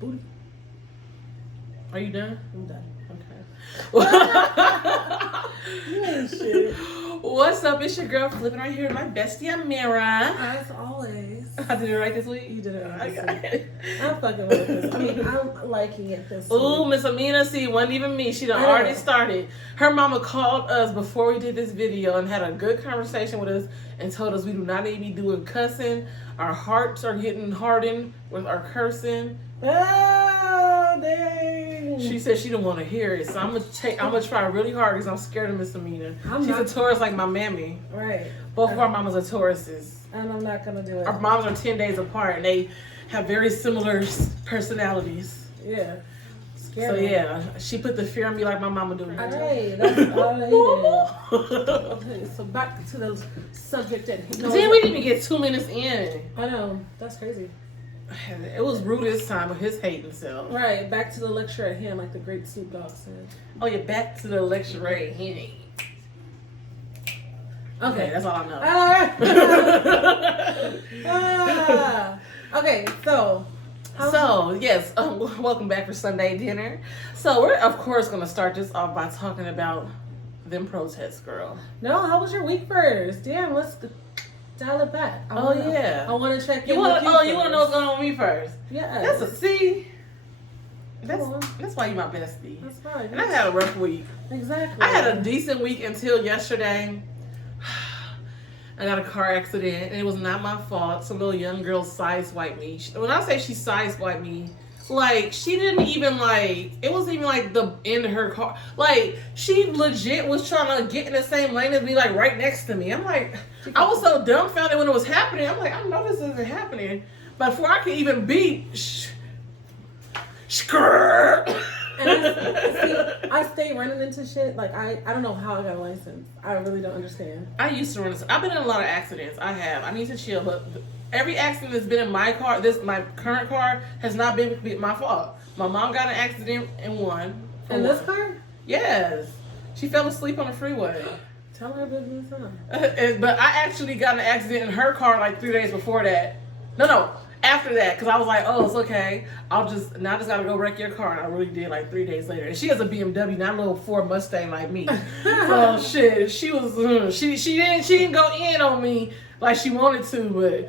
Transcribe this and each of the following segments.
booty. Are you done? I'm done. Okay. You ain't shit. What's up? It's your girl flipping right here. My bestie Amira. As always. I did it right this week. You did it right I this week. I'm fucking with this. I mean, I'm liking it this week. Ooh, Miss Amina, see, it wasn't even me. She done already started. Her mama called us before we did this video and had a good conversation with us and told us we do not need to be doing cussing. Our hearts are getting hardened with our cursing. Oh, dang. She said she didn't want to hear it, so I'm gonna try really hard because I'm scared of Miss Amina. She's a Taurus like my mammy. Right. Both of our mamas are Tauruses. And I'm not gonna do it. Our moms are 10 days apart and they have very similar personalities. Yeah. So yeah, she put the fear in me like my mama do. Hey, that's all I needed. So back to the subject at hand. Then we didn't even get 2 minutes in. I know. That's crazy. It was rude this time with his hating self. Right, back to the lecture at hand, like the great Snoop Dogg said. Oh yeah, back to the lecture at hand. Okay, that's all I know. Okay, so yes, welcome back for Sunday dinner. So we're of course gonna start this off by talking about them protests, girl. No, how was your week first? Damn, let's dial it back. I want to check in. You want to know what's going on with me first? Yeah. That's why you my bestie. That's fine. And I had a rough week. Exactly. I had a decent week until yesterday. I got a car accident, and it was not my fault. Some little young girl sideswiped me. When I say she sideswiped me, like, she didn't even, like, it wasn't even, like, the end of her car. Like, she legit was trying to get in the same lane as me, like, right next to me. I'm like, I was so dumbfounded when it was happening. I'm like, I know this isn't happening. But before I could even beat, And I stay running into shit. Like, I don't know how I got a license. I really don't understand. I used to run this. I've been in a lot of accidents. I have. I need to chill. But every accident that's been in my car, my current car, has not been my fault. My mom got an accident in one. In this car? Yes. She fell asleep on the freeway. Tell her business, huh? But I actually got an accident in her car like 3 days before that. No. After that, because I was like, oh, it's okay. I just gotta go wreck your car. And I really did like 3 days later. And she has a BMW, not a little Ford Mustang like me. So shit, she didn't go in on me like she wanted to,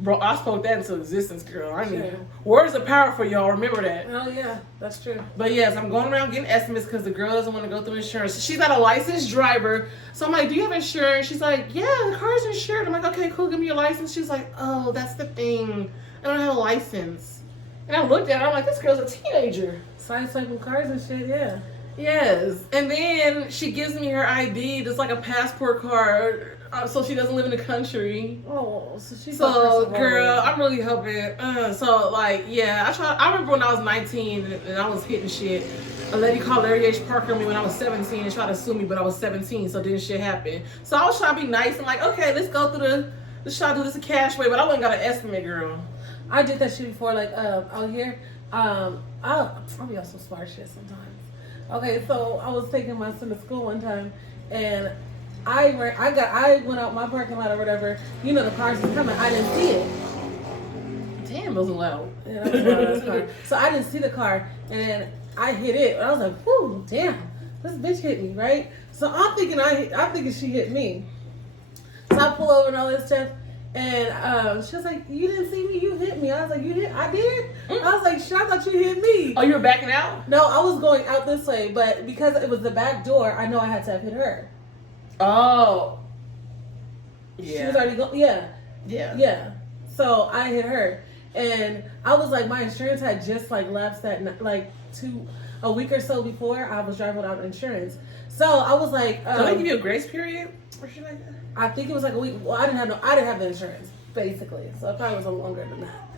but I spoke that into existence, girl. I mean, words are powerful, y'all. Remember that. Oh yeah, that's true. But yes, I'm going around getting estimates because the girl doesn't want to go through insurance. She's not a licensed driver, so I'm like, "Do you have insurance?" She's like, "Yeah, the car's insured." I'm like, "Okay, cool. Give me your license." She's like, "Oh, that's the thing. I don't have a license." And I looked at her. I'm like, "This girl's a teenager." Sideswiping cars and shit, yeah. Yes, and then she gives me her ID. That's like a passport card. So she doesn't live in the country. Oh, so she's girl, I'm really hoping. So like, yeah, I remember when I was 19 and I was hitting shit. A lady called Larry H. Parker on me when I was 17 and tried to sue me, but I was 17, so didn't shit happen. So I was trying to be nice and like, okay, let's try to do this a cash way, but I wasn't got an estimate, girl. I did that shit before, like out here. I'll be on some smart shit sometimes. Okay, so I was taking my son to school one time, and I went out my parking lot or whatever. You know the cars was coming. I didn't see it. Damn, it was loud. Yeah, that was a loud car. So I didn't see the car, and I hit it. And I was like, "Whoo, damn, this bitch hit me, right?" So I'm thinking she hit me. So I pull over and all this stuff, and she was like, "You didn't see me, you hit me." I was like, "You did? I did?" I was like, "Shit, I thought you hit me." Oh, you were backing out? No, I was going out this way, but because it was the back door, I know I had to have hit her. Oh. Yeah. She was already going. Yeah. So I hit her, and I was like, my insurance had just like lapsed a week or so before I was driving without insurance. So I was like, don't they give you a grace period or shit like that? I think it was like a week. Well, I didn't have the insurance basically, so it probably was longer than that.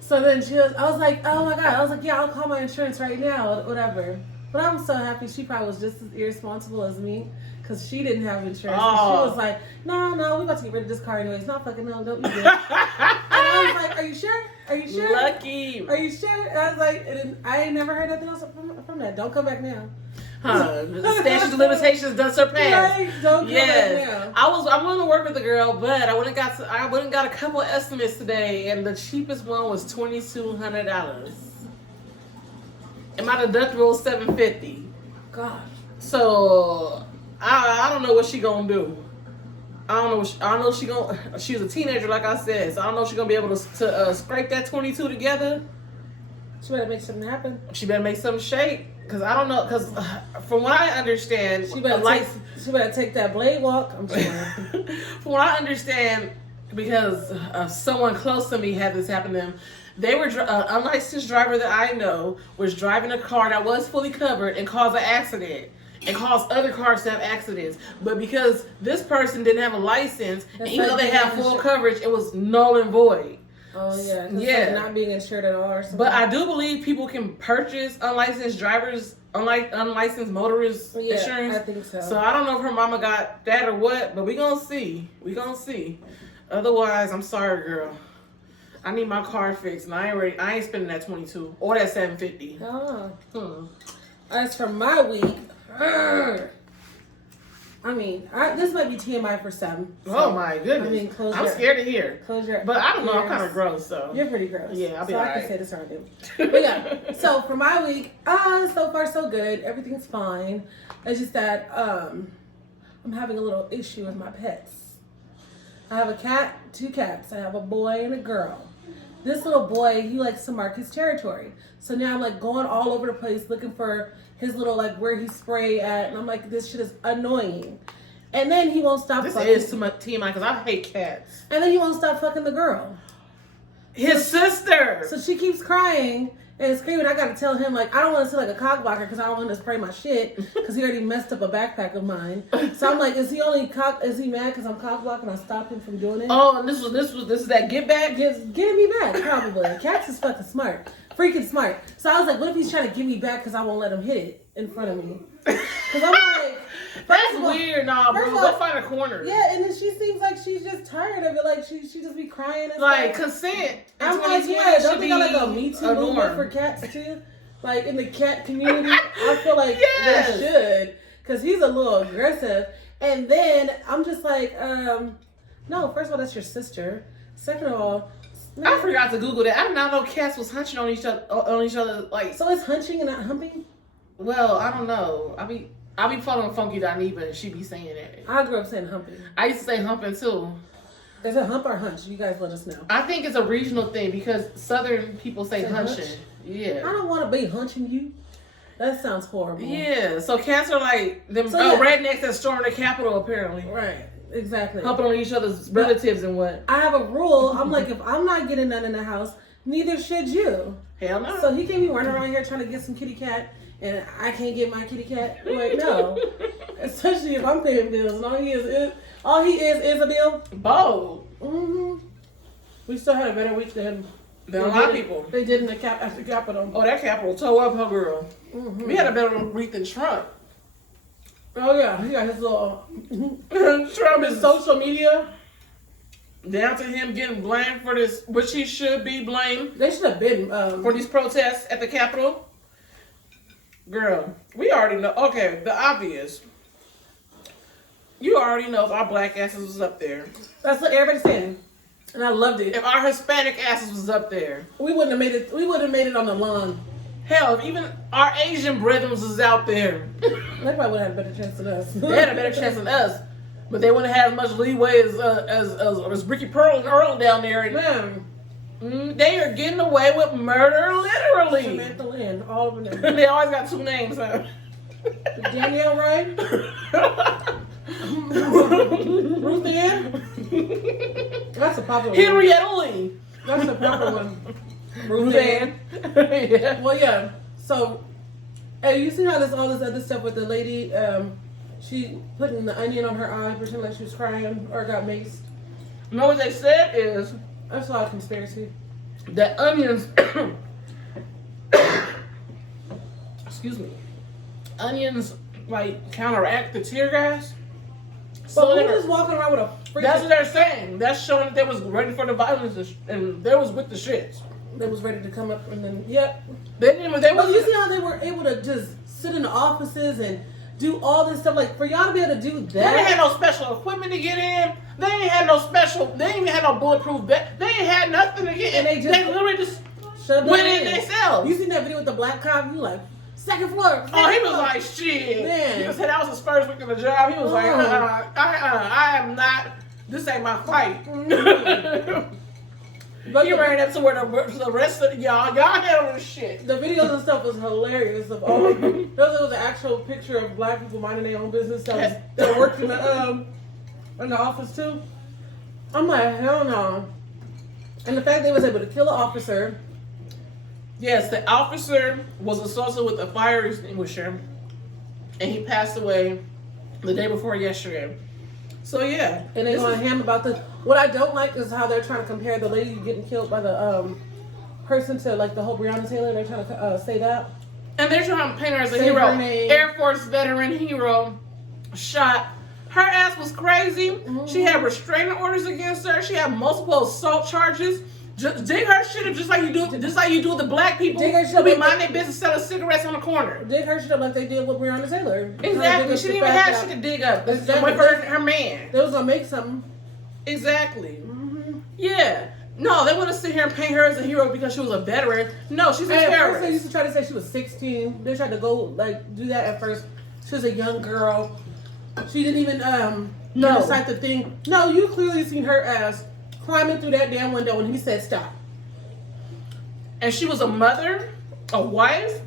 So then I was like, oh my God. I was like, yeah, I'll call my insurance right now, whatever. But I'm so happy she probably was just as irresponsible as me. Because she didn't have insurance. Oh. She was like, no, we about to get rid of this car anyways. Not fucking no, don't you do it. And I was like, are you sure? Are you sure? Lucky. Are you sure? And I was like, and I ain't never heard nothing else from that. Don't come back now. The statute of limitations done surpassed. Right? Don't get Yes, right now. I'm willing to work with the girl, but I went and got a couple of estimates today, and the cheapest one was $2,200, and my deductible was $750. God. So I don't know what she gonna do. I don't know. She's a teenager, like I said. So I don't know if she's gonna be able to scrape that 22 together. She better make something happen. She better make something shake. Cause I don't know. Cause from what I understand, She better take that blade walk. I'm sorry. From what I understand, because someone close to me had this happen to them. They were unlicensed driver that I know was driving a car that was fully covered and caused an accident. And cause other cars to have accidents. But because this person didn't have a license, and even though they have full coverage, it was null and void. Oh, yeah. Yeah. Like not being insured at all or something. But I do believe people can purchase unlicensed drivers, unlicensed motorists insurance. I think so. So I don't know if her mama got that or what, but we gonna see. We gonna see. Otherwise, I'm sorry, girl. I need my car fixed, and I ain't spending that 22 or that 750. Oh. As for my week, I mean, this might be TMI for some. So, oh my goodness! I mean, I'm scared to hear. But I don't know. I'm kind of gross, so you're pretty gross. Yeah, I'll be so alright. I can say this around you. But yeah, so for my week, so far so good. Everything's fine. It's just that I'm having a little issue with my pets. I have a cat, 2 cats. I have a boy and a girl. This little boy, he likes to mark his territory. So now I'm like going all over the place looking for his little like where he spray at, and I'm like, this shit is annoying. And then he won't stop. This fucking. is too much TMI because I hate cats. And then he won't stop fucking the girl. His sister. So she keeps crying and screaming. I gotta tell him like I don't want to sit like a cock blocker because I don't want to spray my shit because he already messed up a backpack of mine. So I'm like, is he mad because I'm cock blocking? I stopped him from doing it. Oh, and this is that get back. Getting me back probably. Cats is fucking smart. Freaking smart. So I was like, what if he's trying to get me back because I won't let him hit it in front of me? Because I'm like, that's weird, nah, bro. Go find a corner. Yeah, and then she seems like she's just tired of it. Like she just be crying and like stuff. consent. I'm like, yeah, don't think I like a Me Too movement for cats too? Like in the cat community, I feel like they should, because he's a little aggressive. And then I'm just like, no. First of all, that's your sister. Second of all. Man, I forgot to Google that. I did not know cats was hunching on each other. Like, so it's hunching and not humping. Well, I don't know. I be following Funky Doniva and she be saying that. I grew up saying humping. I used to say humping too. Is it hump or hunch? You guys let us know. I think it's a regional thing because Southern people say hunching. Hunch? Yeah. I don't want to be hunching you. That sounds horrible. Yeah. So cats are like them rednecks that storm the Capitol apparently. Right. Exactly. Humping on each other's relatives and what. I have a rule. I'm like, if I'm not getting none in the house, neither should you. Hell no. So he can't be running around here trying to get some kitty cat, and I can't get my kitty cat. Like, no. Especially if I'm paying bills, and all he is a bill. Bold. Mm-hmm. We still had a better week than a lot of people. They did in the Capitol. Oh, that Capitol tore up her girl. Mm-hmm. We had a better week than Trump. Oh yeah, he got his little Trump his social media. Down to him getting blamed for this, which he should be blamed. They should have been for these protests at the Capitol. Girl, we already know. Okay, the obvious. You already know if our black asses was up there. That's what everybody's saying, and I loved it. If our Hispanic asses was up there, we wouldn't have made it. We would have made it on the lawn. Hell, if even our Asian brethren was out there, they probably would have had a better chance than us. They had a better chance than us, but they wouldn't have as much leeway as Ricky Pearl and Earl down there. And they are getting away with murder, literally. Samantha Land, all of them. They always got 2 names, huh? Danielle Ryan, Ruth Ann. That's a popular one. Henrietta Lee. That's a proper one. Ruth Ann. Yeah. Well, yeah. So, hey, you see how all this other stuff with the lady? She putting the onion on her eye, pretending like she was crying or got maced. You know what they said is I saw a conspiracy. that onions. Excuse me. Onions like counteract the tear gas. So they're just walking around with a freaking... That's what they're saying. That's showing that they was ready for the violence and they was with the shits. They was ready to come up and then, yep. They didn't even, they Well, you wasn't, see how they were able to just sit in the offices and do all this stuff? Like, for y'all to be able to do that. they didn't have no special equipment to get in. They ain't had no special, they ain't even had no bulletproof vest. They ain't had nothing to get in. And They literally just went in themselves. You seen that video with the black cop? You like, second floor. Oh, he was like, shit. Man. He said that was his first week of the job. He was like, I am not, this ain't my fight. But He ran up to where the rest of y'all handle this shit. the videos and stuff was hilarious. Of all, there was an actual picture of black people minding their own business that worked in the office too. I'm like, hell no. And the fact they was able to kill an officer. Yes, the officer was assaulted with a fire extinguisher, and he passed away the day before yesterday. So yeah, And they're going ham about the. What I don't like is how they're trying to compare the lady getting killed by the person to like the whole Breonna Taylor. They're trying to say that. and they're trying to paint her as a Say hero, her name. Air Force veteran hero, shot. Her ass was crazy. Mm-hmm. She had restraining orders against her. She had multiple assault charges. Just dig her shit up just like you do with the black people Dig her shit who be up. minding their business selling cigarettes on the corner. Dig her shit up like they did with Breonna Taylor. Exactly. She didn't even have shit to dig up. Exactly. With her man. They was gonna make something. Exactly. Mm-hmm. Yeah. No, they want to sit here and paint her as a hero because she was a veteran. No, she's a At first, they terrorist. used to try to say she was 16. They tried to go like do that at first. She was a young girl. She didn't even decide to think. No, you clearly seen her ass climbing through that damn window when he said stop. And she was a mother, a wife,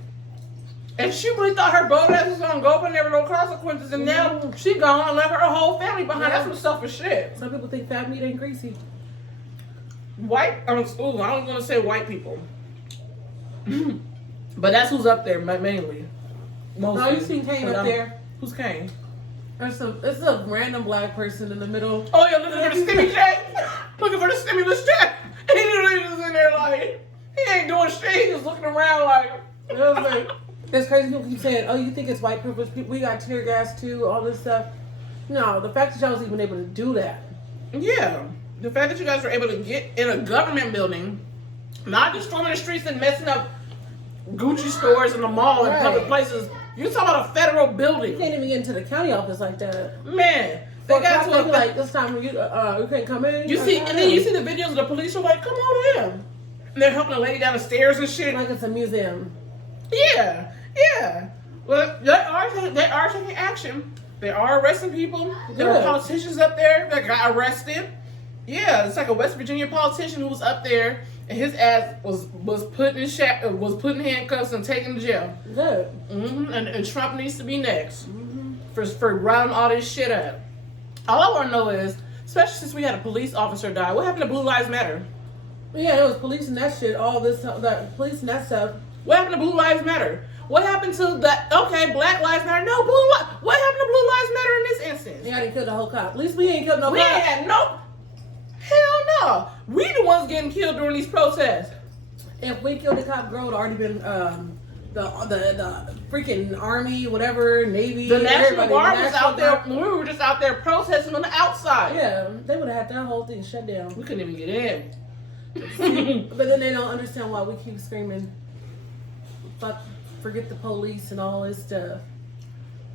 and she really thought her bold ass was gonna go, but there were no consequences. And now she gone and left her whole family behind. Yeah. That's some selfish shit. Some people think fat meat ain't greasy. I was gonna say white people, but that's who's up there mainly. Mostly. No, you seen Kane up there. Who's Kane? It's a random black person in the middle. Oh yeah, looking for the stimmy check. Looking for the stimulus check. And he literally just in there like, he ain't doing shit. He just looking around like. I was like, it's crazy. People keep saying, "Oh, you think it's white privilege? We got tear gas too, all this stuff." No, the fact that y'all was even able to do that. Yeah, the fact that you guys were able to get in a government building, not just storming the streets and messing up Gucci stores in the mall and public places. You're talking about a federal building. You can't even get into the county office like that. Man, they got to a like this time you can't come in. You see, and then you see the videos of the police are like, "Come on in," and they're helping a lady down the stairs and shit. like it's a museum. Yeah, yeah. Well, they are taking action. They are arresting people. There were politicians up there that got arrested. Yeah, it's like a West Virginia politician who was up there, and his ass was put in handcuffs and taken to jail. Good. And Trump needs to be next for rounding all this shit up. All I want to know is, especially since we had a police officer die, what happened to Blue Lives Matter? Yeah, it was policing that shit. All this, that policing that stuff. What happened to Blue Lives Matter? What happened to that? Okay, Black Lives Matter. No, what happened to Blue Lives Matter in this instance? Yeah, they killed the whole cop. At least we ain't killed no We cop. ain't had no. Hell no. We the ones getting killed during these protests. If we killed the cop, girl, it would already been the freaking army, whatever, navy. The National everybody, Guard the was National out there. Guard. We were just out there protesting on the outside. Yeah, they would have had that whole thing shut down. We couldn't even get in. But then they don't understand why we keep screaming, "Fuck, forget the police" and all this stuff.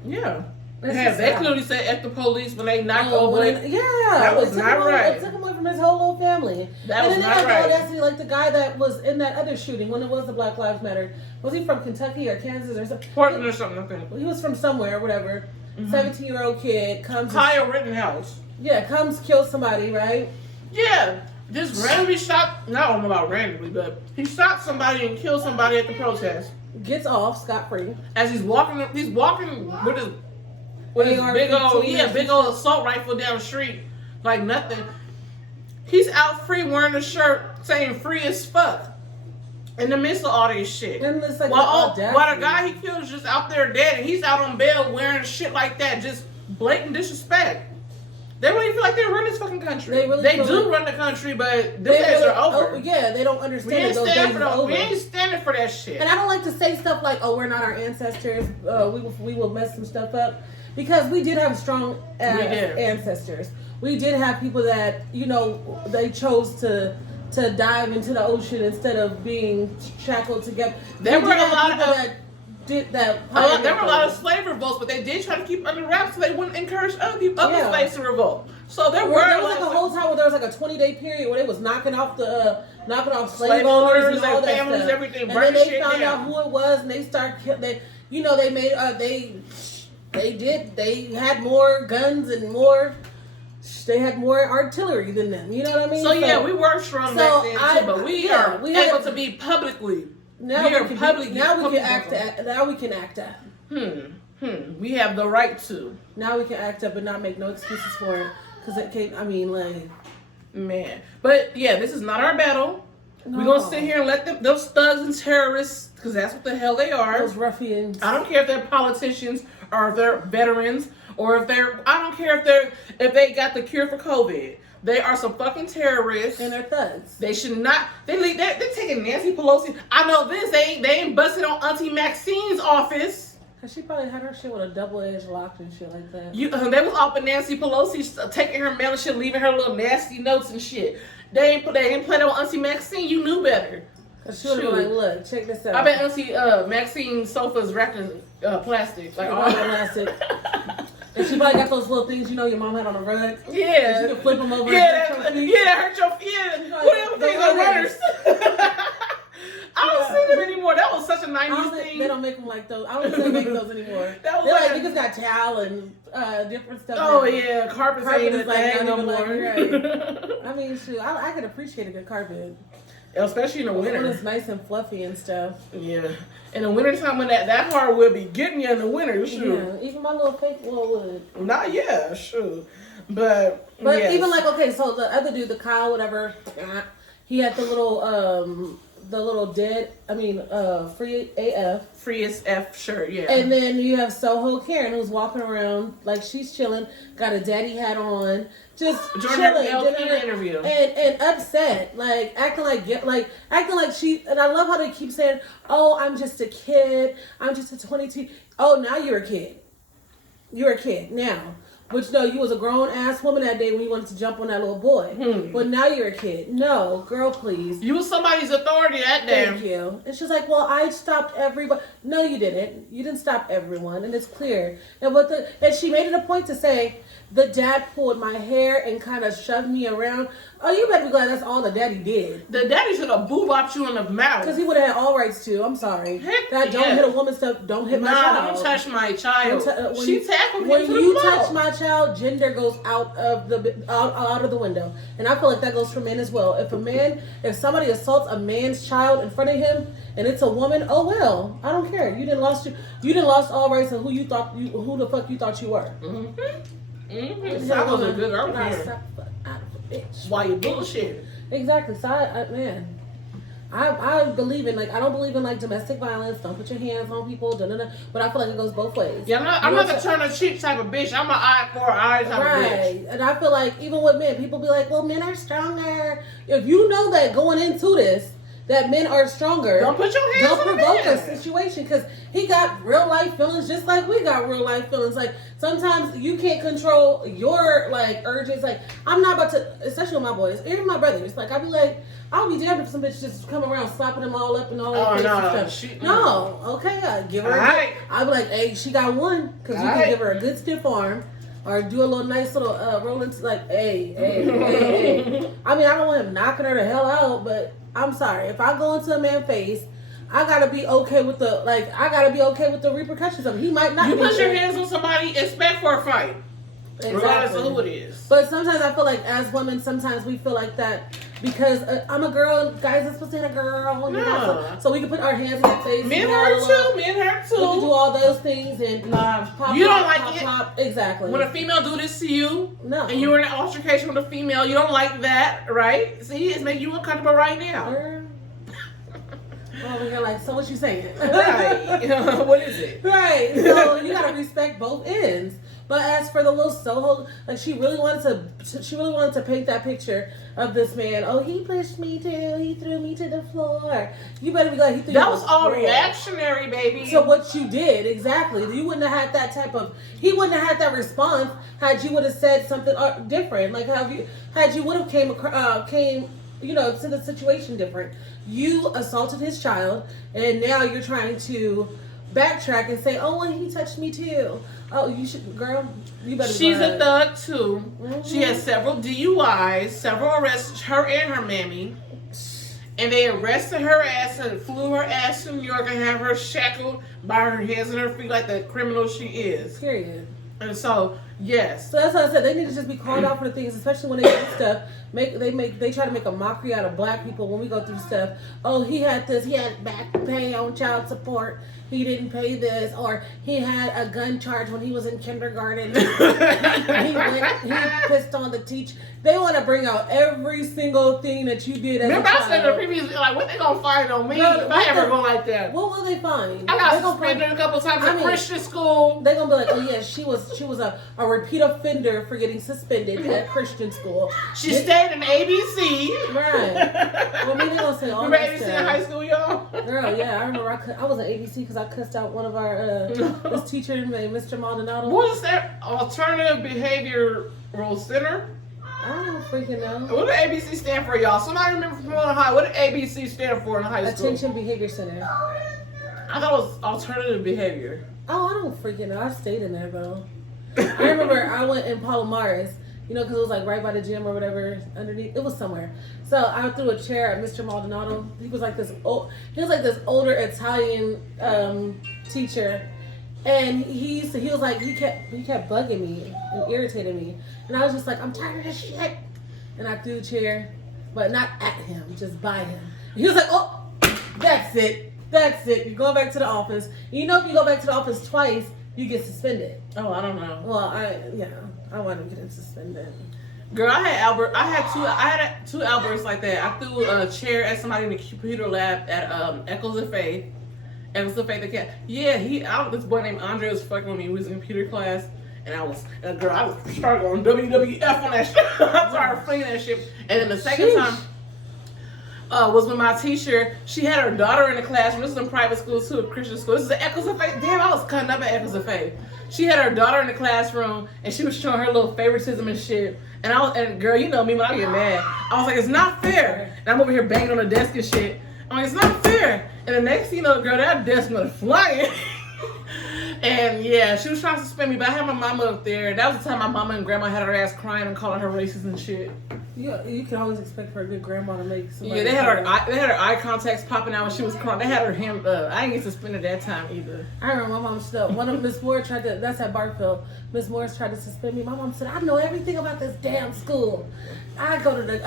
Yeah. That's Yeah, just they sad. clearly said F the police when they knocked Oh, over. that was not right. It took him away from his whole little family. That was and then not they had right. the audacity, like the guy that was in that other shooting when it was the Black Lives Matter. Was he from Kentucky or Kansas or something? Portland or something, I think. He was from somewhere, whatever. 17-year-old kid comes. Kyle Rittenhouse. Comes kill somebody, right? Yeah. Just randomly shot, not only about randomly, but he shot somebody and killed somebody at the protest. Gets off scot-free. As he's walking with his AR-15 big old assault rifle down the street, like nothing. He's out free wearing a shirt saying "free as fuck" in the midst of all this shit. And it's like while the guy he killed is just out there dead, and he's out on bail wearing shit like that, just blatant disrespect. They really feel like they run this fucking country. They do run the country, but them days are over. They don't understand those days are over. We ain't standing for that shit. And I don't like to say stuff like, "Oh, we're not our ancestors. We will mess some stuff up," because we did have strong ancestors. We did have people that they chose to to dive into the ocean instead of being shackled together. There were a lot of that did that. There were a lot of slave revolts, but they did try to keep under wraps so they wouldn't encourage other people, other slaves to revolt. So there was like a whole time where there was like a 20-day period where they was knocking off slave owners and all that families, stuff. everything. And then they found out who it was, and they started. They had more guns and more. They had more artillery than them. You know what I mean? So yeah, we were strong back then too, but we are able to be publicly. Now we can act up. We have the right to. Now we can act up and not make no excuses for it. Because it can't, I mean, like. Man. But yeah, this is not our battle. No. We're going to sit here and let those thugs and terrorists, because that's what the hell they are. Those ruffians. I don't care if they're politicians or if they're veterans or I don't care if they got the cure for COVID. They are some fucking terrorists. And they're thugs. They should not. They're taking Nancy Pelosi. I know this. They ain't busted on Auntie Maxine's office. Cause she probably had her shit with a double-edged lock and shit like that. They was off of Nancy Pelosi taking her mail and shit, leaving her little nasty notes and shit. They ain't play that with Auntie Maxine. You knew better. Cause she would be like, look, check this out. I bet Auntie Maxine's sofa's wrapped in plastic, like all plastic. And she probably got those little things your mom had on the rug. Yeah. You can flip them over. That hurt your feet. Whatever things are runners. I don't see them anymore. That was such a 90s thing. They don't make them like those. I don't think they make those anymore. They're like niggas got towel and different stuff. Oh now. Yeah, carpets ain't a thing no more. Right. I mean, shoot, I could appreciate a good carpet. Especially in the winter. When it's nice and fluffy and stuff. Yeah. In the wintertime when that hardwood be getting you in the winter, sure. Yeah, even my little fake wood. Not yeah, sure. But yes. Even like, okay, so the other dude, the Kyle, whatever, he had the little free as F shirt, yeah. And then you have Soho Karen who's walking around like she's chilling, got a daddy hat on, just chilling, interview, and upset, like acting like she. And I love how they keep saying, "Oh, I'm just a kid. I'm just a 22." Oh, now you're a kid. You're a kid now. Which, no, you was a grown-ass woman that day when you wanted to jump on that little boy. But now you're a kid. No, girl, please. You was somebody's authority that day. Thank you. And she's like, well, I stopped everybody. No, you didn't. You didn't stop everyone. And it's clear. And she made it a point to say, the dad pulled my hair and kind of shoved me around. Oh, you better be glad that's all the daddy did. The daddy should have boo-bopped you in the mouth. Because he would have had all rights to. I'm sorry. Don't hit a woman stuff. Don't hit my child. Don't touch my child. She tackled him when to the you floor. touch my child, gender goes out of the window. And I feel like that goes for men as well. If somebody assaults a man's child in front of him and it's a woman, oh well, I don't care. You didn't lost all rights of who the fuck you thought you were. That was a good argument. Why you bullshit? Exactly. So I believe in I don't believe in domestic violence. Don't put your hands on people. But I feel like it goes both ways. Yeah, I'm not the turn a cheek type of bitch. I'm an eye for an eye type of bitch. Right. And I feel like even with men, people be like, well, men are stronger. If you know that going into this, that men are stronger. Don't put your hands on Don't provoke a situation because he got real life feelings just like we got real life feelings. Like sometimes you can't control your urges. Like I'm not about to, especially with my boys, even my brothers. Like I'll be damned if some bitch just come around slapping them all up and all that stuff. No, okay, I give her. I'll be like, hey, she got one because you can give her a good stiff arm. Or do a little nice little rolling, hey. I mean, I don't want him knocking her the hell out, but I'm sorry. If I go into a man's face, I gotta be okay with the repercussions of it. He might not. You put your hands on somebody, expect for a fight, regardless of who it is. But sometimes I feel like as women, sometimes we feel like that because I'm a girl. Guys are supposed to hit a girl. No. So we can put our hands on their face. Men hurt too. Men hurt too. We can do all those things and pop. You don't like it. Pop. Exactly. When a female do this to you, no, and you're in an altercation with a female, you don't like that, right? See, it's making you uncomfortable right now. Well, you're like, so what you saying? Right. What is it? Right. So you gotta respect both ends. But as for the little Soho, she really wanted to paint that picture of this man. Oh, he pushed me too. He threw me to the floor. You better be glad he threw you. That was all reactionary, baby. So what you did exactly? You wouldn't have had that he wouldn't have had that response had you would have said something different. Like had you would have came to the situation different. You assaulted his child, and now you're trying to backtrack and say, "Oh, well, he touched me too." Oh, you should, girl. You better. She's a thug too. Mm-hmm. She has several DUIs, several arrests. Her and her mammy. And they arrested her ass and flew her ass to New York and have her shackled by her hands and her feet like the criminal she is. Period. And so, yes. So that's what I said. They need to just be called out for the things, especially when they do stuff. They try to make a mockery out of black people when we go through stuff. Oh, he had this. He had back pay on child support. He didn't pay this, or he had a gun charge when he was in kindergarten. he pissed on the teacher. They want to bring out every single thing that you did as Remember a child. I said in the previous, like, what they gonna find on me No, if I ever go like that? What will they find? I got suspended a couple times at Christian school. They're gonna be like, oh yeah, she was a repeat offender for getting suspended at Christian school. She stayed in ABC. Right. Well, maybe they're gonna say all Remember that ABC stuff. in high school, y'all? Girl, yeah, I remember I was at ABC because I cussed out one of our this teacher named Mr. Maldonado. What is that? Alternative Behavioral Center? I don't freaking know. What did ABC stand for, y'all? Somebody remember from high? What did ABC stand for in high school? Attention Behavior Center. I thought it was alternative behavior. Oh, I don't freaking know. I stayed in there, though. I remember I went in Palomares, because it was like right by the gym or whatever underneath. It was somewhere. So I threw a chair at Mr. Maldonado. He was like this older Italian teacher. And he kept bugging me and irritating me. And I was just like, I'm tired of this shit. And I threw the chair, but not at him, just by him. And he was like, oh, that's it. You're going back to the office. And if you go back to the office twice, you get suspended. Oh, I don't know. Well, I want to get him suspended. Girl, I had two Alberts like that. I threw a chair at somebody in the computer lab at Echoes of Faith. Echoes of Faith, the cat. Yeah, this boy named Andre was fucking with me. He was in computer class. And I was started going WWF on that shit. I started flinging that shit. And then the second time was when my teacher, she had her daughter in the classroom. This is in private school too, a Christian school. This is the Echoes of Faith. Damn, I was cutting up at Echoes of Faith. She had her daughter in the classroom, and she was showing her little favoritism and shit. And girl, you know me, when I get mad, I was like, it's not fair. And I'm over here banging on the desk and shit. I'm like, it's not fair. And the next thing you know, girl, that desk went flying. And yeah, she was trying to suspend me, but I had my mama up there. That was the time my mama and grandma had her ass crying and calling her racist and shit. Yeah, you can always expect for a good grandma to make somebody. Yeah, they had her eye contacts popping out when she was crying. They had her hand up. I didn't get suspended that time either. I remember my mom still. One of Miss Moore that's at Barfield. Miss Morris tried to suspend me. My mom said, I know everything about this damn school. I go to the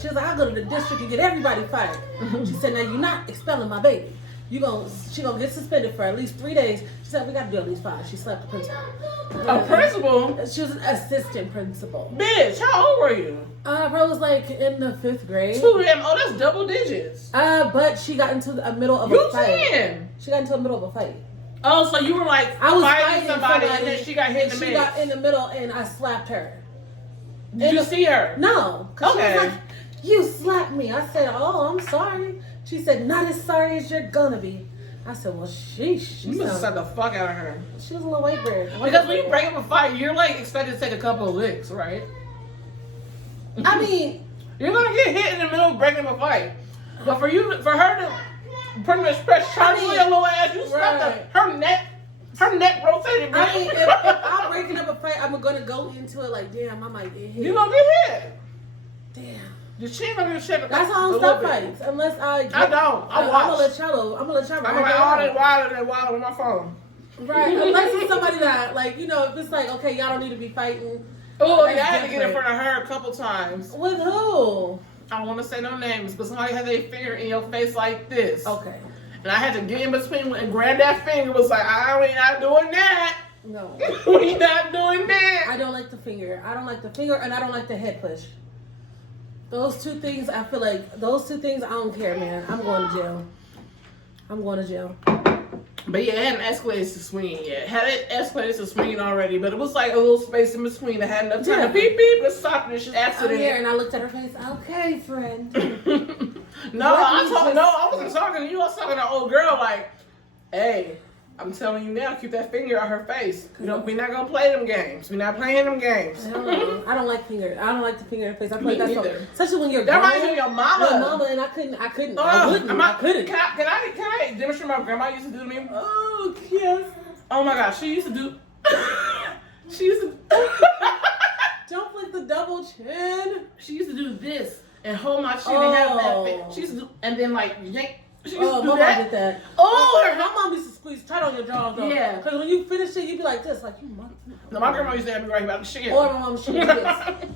she was like, I go to the district and get everybody fired. She said, now you're not expelling my baby. She gonna get suspended for at least 3 days. She said, we gotta do at least 5. She slapped the principal. A principal? She was an assistant principal. Bitch, how old were you? Probably was like in the 5th grade. Oh, that's double digits. But she got into the middle of a fight. She got into the middle of a fight. Oh, so you were like fighting somebody and then she got hit in the middle. She got in the middle and I slapped her. Did you see her? No. Okay. She was like, you slapped me. I said, oh, I'm sorry. She said, not as sorry as you're gonna be. I said, well, sheesh. You must have slapped the fuck out of her. She was a little white bird. Because when you break up a fight, you're like expected to take a couple of licks, right? I mean, you're gonna get hit in the middle of breaking up a fight. But for her to pretty much press charge on your little ass, you slapped her neck rotated. I mean, if I'm breaking up a fight, I'm gonna go into it like, damn, I might get hit. You're gonna get hit. Damn. The chin gonna get shit. That's how I don't stop fights. Unless I don't. I watch. I'm gonna let y'all I'm like, all that wild on my phone. Right. Unless it's somebody that, like, if it's like, okay, y'all don't need to be fighting. Oh, yeah, I had to get in front of her a couple times. With who? I don't want to say no names, but somebody had their finger in your face like this. Okay. And I had to get in between and grab that finger. It was like, we not doing that. No. We not doing that. I don't like the finger. And I don't like the head push. Those two things, I don't care, man. I'm going to jail. But yeah, it hadn't escalated to swinging yet. Had it escalated to swinging already, but it was like a little space in between that had enough time to beep beep and stop this accident. Here, and I looked at her face. Okay, friend. No, I wasn't talking to you. I was talking to an old girl. Like, hey, I'm telling you now, keep that finger out her face. We're not gonna play them games. We're not playing them games. I don't like fingers. I don't like the finger in the face. I feel like Me that's neither. Especially when you're That grown. reminds me of your mama. Your mama, and I couldn't. I couldn't. Can I demonstrate what my grandma used to do to me? Oh yes. Oh my gosh, she used to do. She used to. Don't flick the double chin. She used to do this and hold my chin and have that thing. She used to do, and then like yank. She used to do my that. mom did that. Oh, my mom used to squeeze tight on your jaw though. Yeah. Because when you finish it, you'd be like this, like you mother. No, my grandma used to have me right about the chin. Or my mom should do this.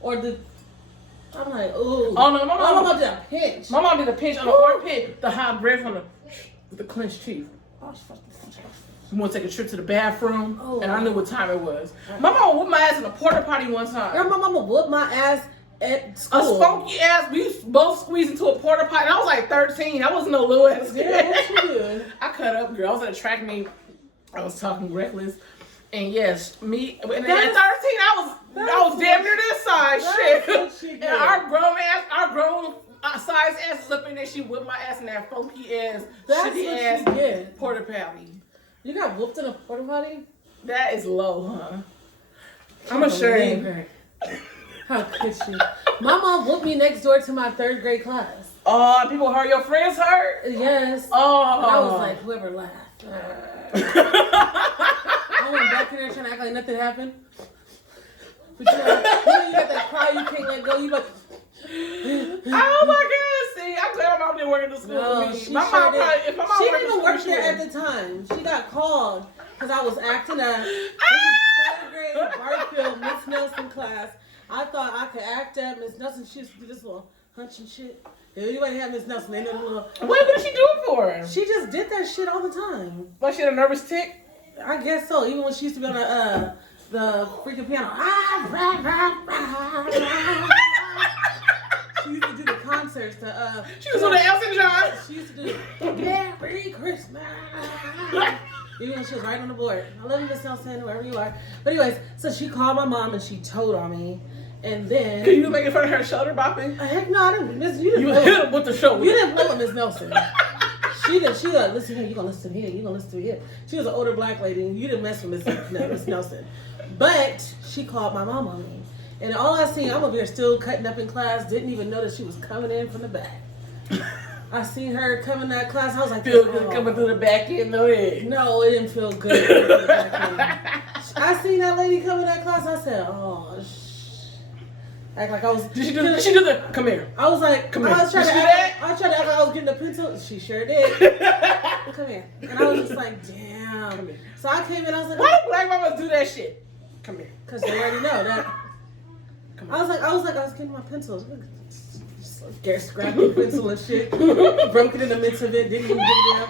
Or the. I'm like, ooh. Oh no, my mom did a pinch. My mom did a pinch on the armpit, the hot breath from the clenched teeth. We want to take a trip to the bathroom, and I knew what time it was. My mama whooped my ass in a porta potty one time. Girl, my mama whooped my ass at school. A spunky ass. We both squeezed into a porta potty. I was like 13. I wasn't no little ass kid. Yeah, what you doing? I cut up, girl. I was at a track meet. I was talking reckless, and yes, me. And at 13, I was damn near this size. Shit. And our grown size asses up in there. She whipped my ass in that funky ass, shitty ass porta potty. You got whooped in a porta potty? That is low, huh? I'm ashamed. How could she? My mom whooped me next door to my 3rd grade class. Oh, people hurt your friends hurt? Yes. Oh. And I was like, whoever laughed. I went back in there trying to act like nothing happened. But you got that cry you can't let go. You like. Oh my God! See, I'm glad my mom didn't work at the school with me. My mom she didn't even work there at the time. She got called because I was acting up. This is 3rd grade Barfield Miss Nelson class. I thought I could act up. Miss Nelson, she used to do this little hunch and shit. If anybody had Miss Nelson, they know the little. Wait, what did she do it for? She just did that shit all the time. Was she had a nervous tick? I guess so. Even when she used to be on the freaking piano. She used to do the concerts. She was on the Elton John. She used to do Merry Christmas. Even when she was right on the board. I love you, Miss Nelson, wherever you are. But anyways, so she called my mom and she told on me. And then... Could you making fun of her shoulder bopping? Heck no, I didn't. You hit him with the shoulder. You didn't play with Miss Nelson. She like, listen here, you gonna listen here, you gonna listen to here. She was an older black lady and you didn't mess with Miss Nelson. But she called my mom on me. And all I seen, I'm over here still cutting up in class, didn't even notice she was coming in from the back. I seen her come in that class, I was like, feel good coming through the back end, no it. No, it didn't feel good. I seen that lady come in that class, I said, oh, act like I was. Did she do the? Come here. I was like, come here. I was trying to act like I was getting a pencil. She sure did. Come here. And I was just like, damn. Come here. So I came in, I was like, why do black mamas do that shit? Come here. Because they already know that. Come I was getting my pencils. Scrapped the pencil and shit. Broke it in the midst of it. Didn't even give it up.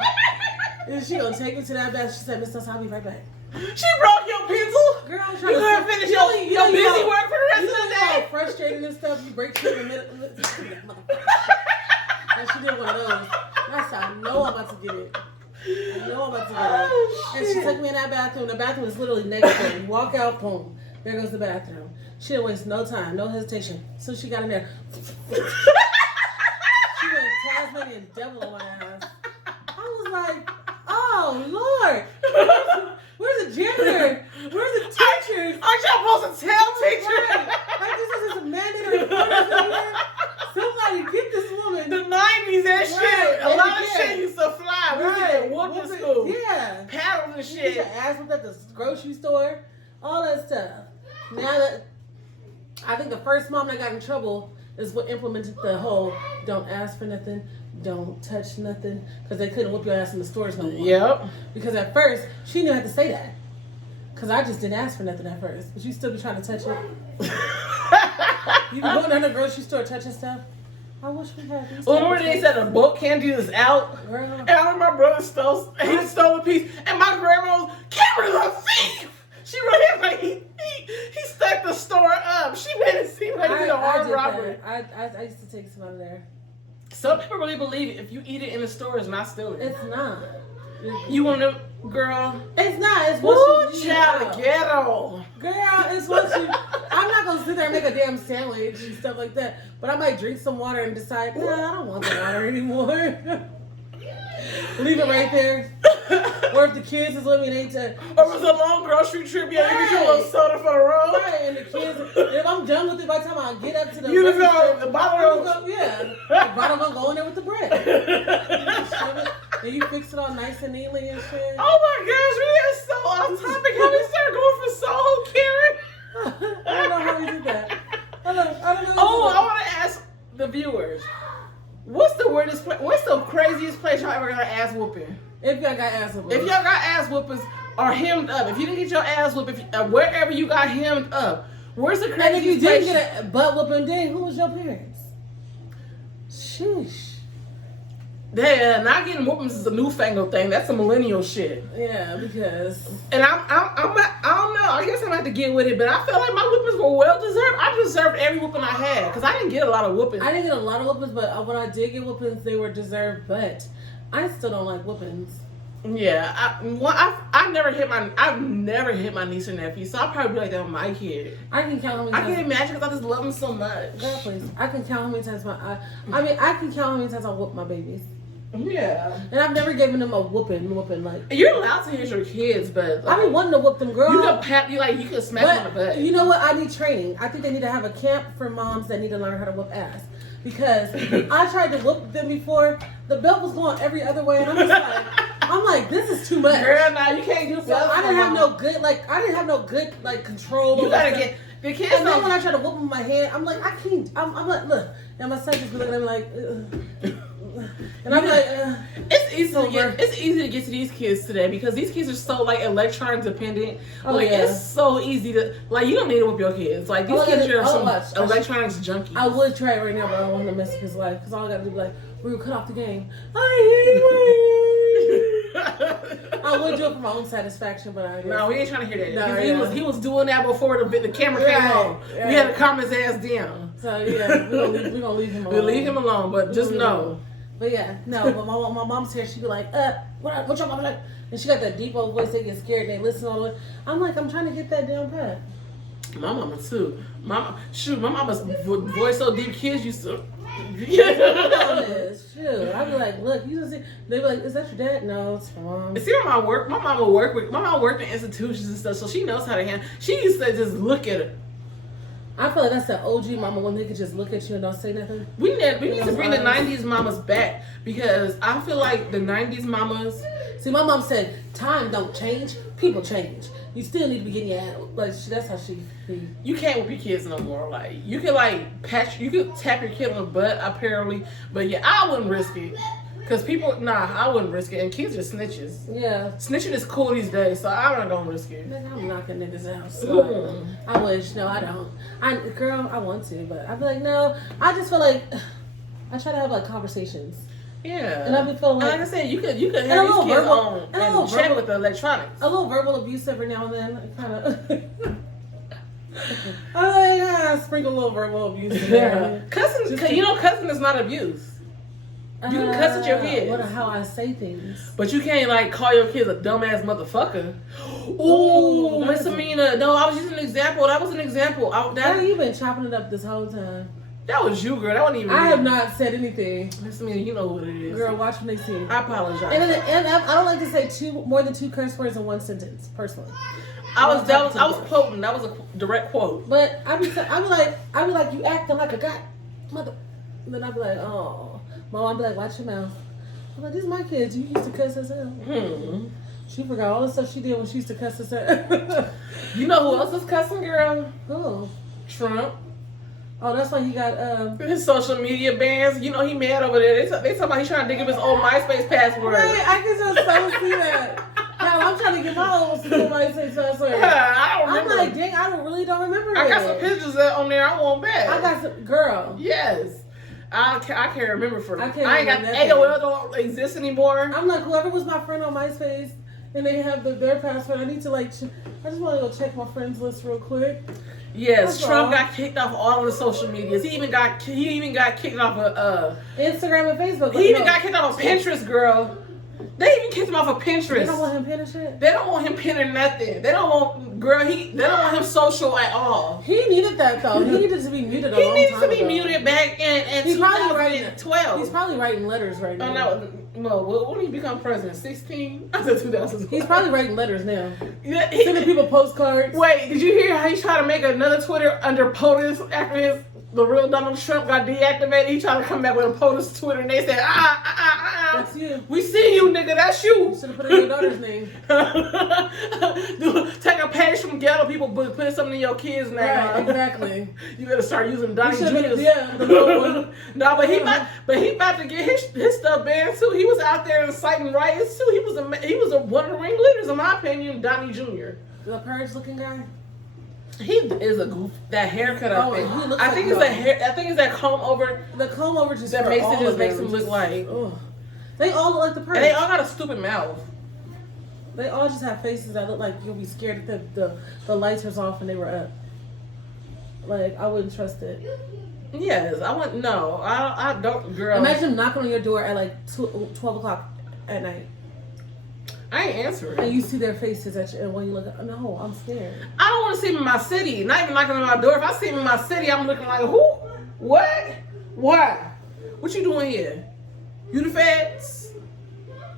And she gonna take me to that bath. She said, Miss Nelson, I'll be right back. She broke your pencil? Girl, I'm trying you to finish your busy work for the rest of the day. How frustrating and stuff. You break shit in the middle. And she did one of those. That's how I know I'm about to get it. I know I'm about to get it. Oh, and she took me in that bathroom. The bathroom was literally next to me. Walk out, boom. There goes the bathroom. She didn't waste no time, no hesitation. So she got in there. She went Tasmanian devil on my ass. I was like, oh, Lord. Where's the janitor? Where's the teachers? Aren't y'all supposed to tell teachers? Right. Like this is a mandatory reporter. Somebody get this woman. The 90s, that shit. A lot of shit used to fly. We used to get whooped in school. Yeah. Paddles and shit. You used to ask what's at the grocery store. All that stuff. Now that I think the first mom that got in trouble is what implemented the whole don't ask for nothing, don't touch nothing, because they couldn't whoop your ass in the stores no more. Yep. Because at first, she knew how to say that. Because I just didn't ask for nothing at first. But you still be trying to touch it. You be going down the grocery store touching stuff. I wish we had these. Well, remember they said a bulk candy is out? Girl. And I remember my brother stole a piece. And my grandma was, Cameron's a thief! She ran like he stuck the store up. She made it seem like it's a hard robbery. I used to take some out of there. Some people really believe if you eat it in the store, it's not stealing. It's not. You want to, girl? It's not. It's what you child, ghetto. Girl, it's what you. I'm not gonna sit there and make a damn sandwich and stuff like that. But I might drink some water and decide, nah, I don't want the water anymore. Leave it right there. Or if the kids is with me, they to. Or it was a long grocery trip, you get your little soda for the road. Right, and the kids, and if I'm done with it by the time I get up to the you just go, the bottle the bottle gonna go in there with the bread. And you fix it all nice and neatly and shit. Oh my gosh, we are so off topic. How we started going for soul, Karen? I don't know how we did that. I don't know. Oh, I want to ask the viewers, what's the craziest place y'all ever got an ass whooping? If y'all got ass whooping. If y'all got ass whoopings or hemmed up, if you didn't get your ass whooped, wherever you got hemmed up, where's the craziest and if you place? didn't get a butt whooping, then who was your parents? Sheesh. Yeah, not getting whoopings is a newfangled thing. That's a millennial shit. Yeah, because. And I don't know. I guess I'm gonna have to get with it, but I felt like my whoopings were well deserved. I deserved every whooping I had because I didn't get a lot of whoopings. I didn't get a lot of whoopings, but when I did get whoopings, they were deserved. But I still don't like whoopings. Yeah, I've never hit my niece or nephew, so I'll probably be like that with my kid. I can count how many times. I can't imagine because I just love them so much. God, please. I can count how many times I can count how many times I whoop my babies. Yeah. And I've never given them a whooping like. You're allowed to hit your kids, but I've been wanting to whoop them, girl. You can smack them on the butt. You know what? I need training. I think they need to have a camp for moms that need to learn how to whoop ass. Because I tried to whoop them before, the belt was going every other way, and I'm like, this is too much. Girl, now you can't do so I didn't have no good control. You gotta get the kids. And then when I try to whoop them with my hand, I'm like, I can't. I'm like, look, and my son just be looking at me like. And I'm like, it's easy to get to these kids today because these kids are so like electronic dependent. It's so easy to you don't need to whoop your kids. Like these kids are some electronics junkies. I would try it right now, but I don't want to mess up his life because all I gotta do is we will cut off the game. I would do it for my own satisfaction, but I guess. No, we ain't trying to hear that. No, he was doing that before the camera came on. Right. We had to calm his ass down. So yeah, we're gonna leave him alone. We'll leave him alone, but just know. But yeah, no. But my mom's here. She be like, what your mama like? And she got that deep old voice. They get scared. And they listen all the way. I'm like, I'm trying to get that down pat. My mama too. My mama's voice so deep. Kids used to. Shoot, I'd be like, look, you just see. They be like, is that your dad? No, it's my mom. See where my mama worked in institutions and stuff, so she knows how to handle. She used to just look at her. I feel like that's the OG mama when they could just look at you and don't say nothing. We need to bring the 90s mamas back because I feel like the 90s mamas. See, my mom said, time don't change, people change. You still need to be getting your ass. That's how she. You can't whip your kids no more. Like you could you could tap your kid on the butt apparently, but yeah, I wouldn't risk it. Cause I wouldn't risk it, and kids are snitches. Yeah, snitching is cool these days, so I'm not gonna risk it. I'm knocking niggas out. So I wish, no, I don't. I want to, but I feel like no. I just feel like I try to have conversations. Yeah, and I be feeling like I said, you could have these kids on and check with the electronics. A little verbal abuse every now and then, kind of. I sprinkle a little verbal abuse. Yeah, cussing is not abuse. You can cuss at your kids. How I say things. But you can't call your kids a dumbass motherfucker. Ooh, Miss Amina. No, I was using an example. That was an example. You've been chopping it up this whole time. That was you, girl. That wasn't even me. I have not said anything. Miss Amina, you know what it is. Girl, watch when they see it. I apologize. And I don't like to say more than 2 curse words in one sentence, personally. I was quoting. That was a direct quote. But I be like, you acting like a god mother. And then I'd be like, oh. My mom be like, watch your mouth. I'm like, these are my kids. You used to cuss herself. She forgot all the stuff she did when she used to cuss herself. You know who else is cussing, girl? Who? Trump. Oh, that's why he got his social media bans. You know he mad over there. They talking about he's trying to dig up his old MySpace password. Right, I can just so see that. Hell, I'm trying to get my old MySpace password. I don't remember. I'm like, dang, I really don't remember. I got some pictures on there. I want back. I got some, girl. Yes. I can't remember I ain't got AOL don't exist anymore. I'm like, whoever was my friend on MySpace and they have their password, I need to I just want to go check my friends list real quick. Yes, that's Trump got kicked off all of the social medias. He even got kicked off of Instagram and Facebook. He even got kicked off of Pinterest, girl. They even kicked him off of Pinterest. They don't want him pinning shit? They don't want him pinning nothing. They don't want, they don't want him social at all. He needed that, though. He needed to be muted a He long needed time to be ago. muted back in He's probably 2012. He's probably writing letters right now. Oh, no, when did he become president? 16? I said 2012. He's probably writing letters now. Yeah, Sending people postcards. Wait, did you hear how he's trying to make another Twitter under POTUS after the real Donald Trump got deactivated? He tried to come back with a POTUS Twitter, and they said, That's you. we see you, nigga. That's you. You should have put in your daughter's name. Take a page from ghetto people, but put something in your kid's name. Right, exactly. You better start using Donnie You should've- Jr.'s. yeah, the little one. No, but he about to get his stuff banned too. He was out there inciting riots too. He was one of the ringleaders, in my opinion, Donnie Jr. The purge looking guy. He is a goof. That haircut, I think. He looks I like think it's no. that hair. I think it's that comb over The comb over just that for makes all it just of makes them. him look like. Ugh. They all look like the purge. And they all got a stupid mouth. They all just have faces that look like you'll be scared if the lights was off and they were up. Like, I wouldn't trust it. Yes, I want no. I don't, girl. Imagine knocking on your door at like 12 o'clock at night. I ain't answering. And you see their faces at you, and when you look, no, I'm scared. I don't want to see him in my city. Not even knocking on my door. If I see him in my city, I'm looking like, who? What? Why? What you doing here? You the feds?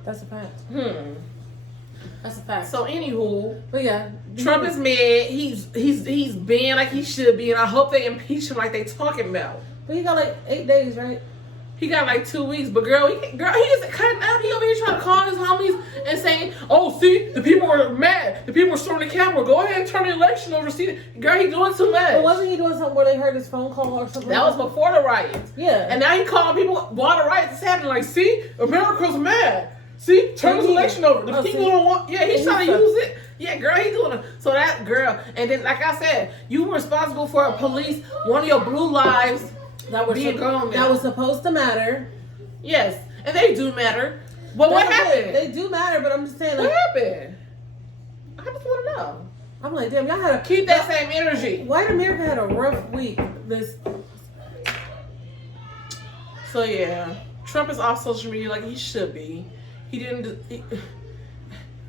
That's a fact. That's a fact. So anywho, But yeah, Trump is mad. He's banned like he should be, and I hope they impeach him like they talking about. But he got like 8 days, right? He got like 2 weeks, but girl, he isn't cutting up. He over here trying to call his homies and saying, "Oh, see, the people are mad. The people are storming the Capitol. Go ahead and turn the election over. See, girl, he doing too much." But wasn't he doing something where they heard his phone call or something? That was before the riots. Yeah. And now he calling people while the riots is happening. Like, see, America's mad. See, turn this election over. The people don't want. Yeah, he's trying to use it. Yeah, girl, he doing it. So that girl, and then like I said, you were responsible for a police. One of your blue lives that was supposed to matter. Yes, and they do matter. But what happened? They do matter, but I'm just saying. Like, What happened? I just want to know. I'm like, damn, y'all had Keep that same energy. White America had a rough week. So yeah, Trump is off social media like he should be. He didn't.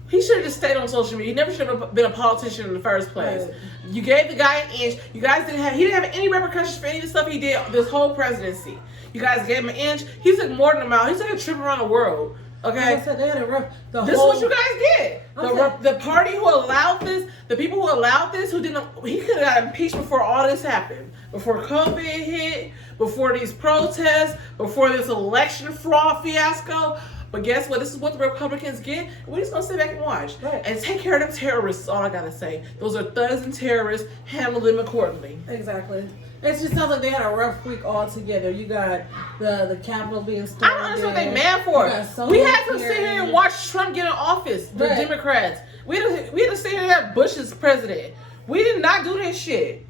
He should have just stayed on social media. He never should have been a politician in the first place. Right. You gave the guy an inch. You guys didn't have. He didn't have any repercussions for any of the stuff he did this whole presidency. You guys gave him an inch. He took more than a mile. He took a trip around the world. Okay. Like I said, they had a rough. This is what you guys did. The party who allowed this, the people who allowed this, who didn't, he could have got impeached before all this happened. Before COVID hit, before these protests, before this election fraud fiasco. But guess what? This is what the Republicans get. We're just going to sit back and watch. Right. And take care of them terrorists, all I got to say. Those are thugs and terrorists. Handle them accordingly. Exactly. It just sounds like they had a rough week altogether. You got the Capitol being stormed. I don't understand what they mad for. We had to sit here and watch Trump get in office, the Democrats. We had to sit here and have Bush as president. We did not do that shit.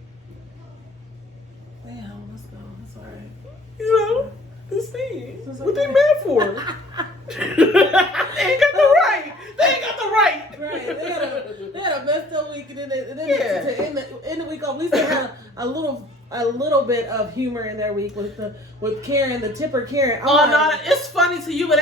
Damn, let's go. That's all right. You know, let's see. What they mad for? They ain't got the right. They ain't got the right. Right. They had a messed up week, and then to end the week off, at least they had a little bit of humor in their week with Karen, the tipper Karen. No, it's funny to you, but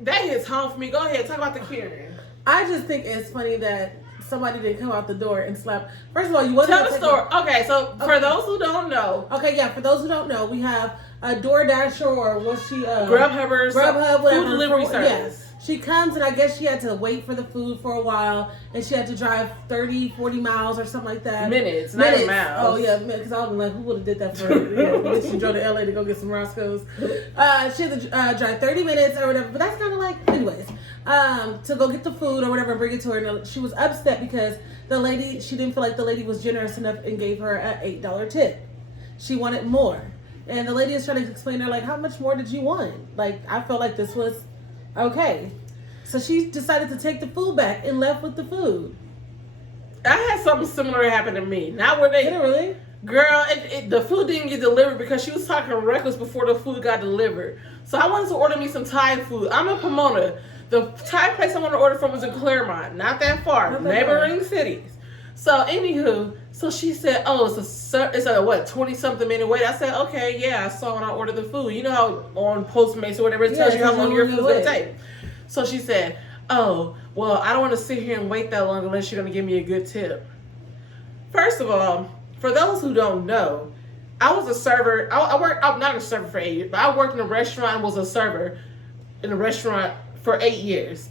that hits home for me. Go ahead, talk about the Karen. I just think it's funny that somebody didn't come out the door and slap. First of all, you wasn't tell the story. Okay, so for those who don't know. Okay, yeah, for those who don't know, we have a DoorDasher, or was she Grubhub, whatever, food delivery service. Yeah. She comes, and I guess she had to wait for the food for a while, and she had to drive 30, 40 miles or something like that. Minutes, not miles. Oh, yeah, because I was like, who would have did that for her? She drove to LA to go get some Roscoe's. She had to drive 30 minutes or whatever, but that's kind of like, anyways, to go get the food or whatever and bring it to her. And she was upset because she didn't feel like the lady was generous enough and gave her an $8 tip. She wanted more. And the lady is trying to explain to her, like, how much more did you want? Like, I felt like this was okay. So she decided to take the food back and left with the food. I had something similar happen to me. Not where they... Did it really? Girl, the food didn't get delivered because she was talking reckless before the food got delivered. So I wanted to order me some Thai food. I'm in Pomona. The Thai place I want to order from is in Claremont. Not that far. Neighboring cities. So anywho, so she said, "Oh, it's a what 20-something minute wait." I said, "Okay, yeah, I saw when I ordered the food. You know how on Postmates or whatever it tells you how long your food's gonna take." So she said, "Oh, well, I don't want to sit here and wait that long unless you're going to give me a good tip." First of all, for those who don't know, I was a server. I'm not a server for 8 years, but I worked in a restaurant and was a server in a restaurant for 8 years.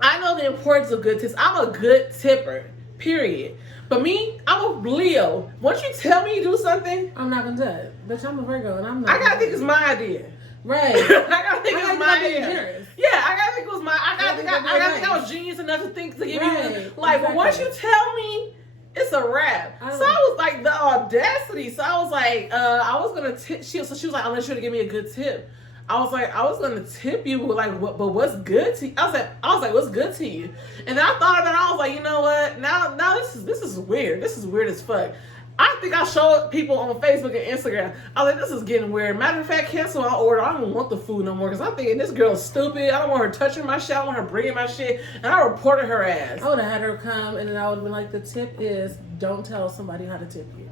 I know the importance of good tips. I'm a good tipper, period. But me, I'm a Leo. Once you tell me you do something, I'm not gonna do it. Bitch, I'm a Virgo and I'm not. I gotta think it's my idea. Right. I gotta think it's my idea. Yeah, I gotta think it was my. I gotta think I was genius enough to think to give you like. But once you tell me, it's a wrap. So I was like the audacity. So I was like, I was gonna tip. So she was like, I'm sure to give me a good tip. I was like, I was gonna tip you, like, but what's good to you? I was like, what's good to you? And then I thought about it. I was like, you know what? Now this is weird. This is weird as fuck. I think I showed people on Facebook and Instagram. I was like, this is getting weird. Matter of fact, cancel my order. I don't want the food no more because I'm thinking this girl's stupid. I don't want her touching my shit. I don't want her bringing my shit. And I reported her ass. I would have had her come and then I would have been like, the tip is don't tell somebody how to tip you.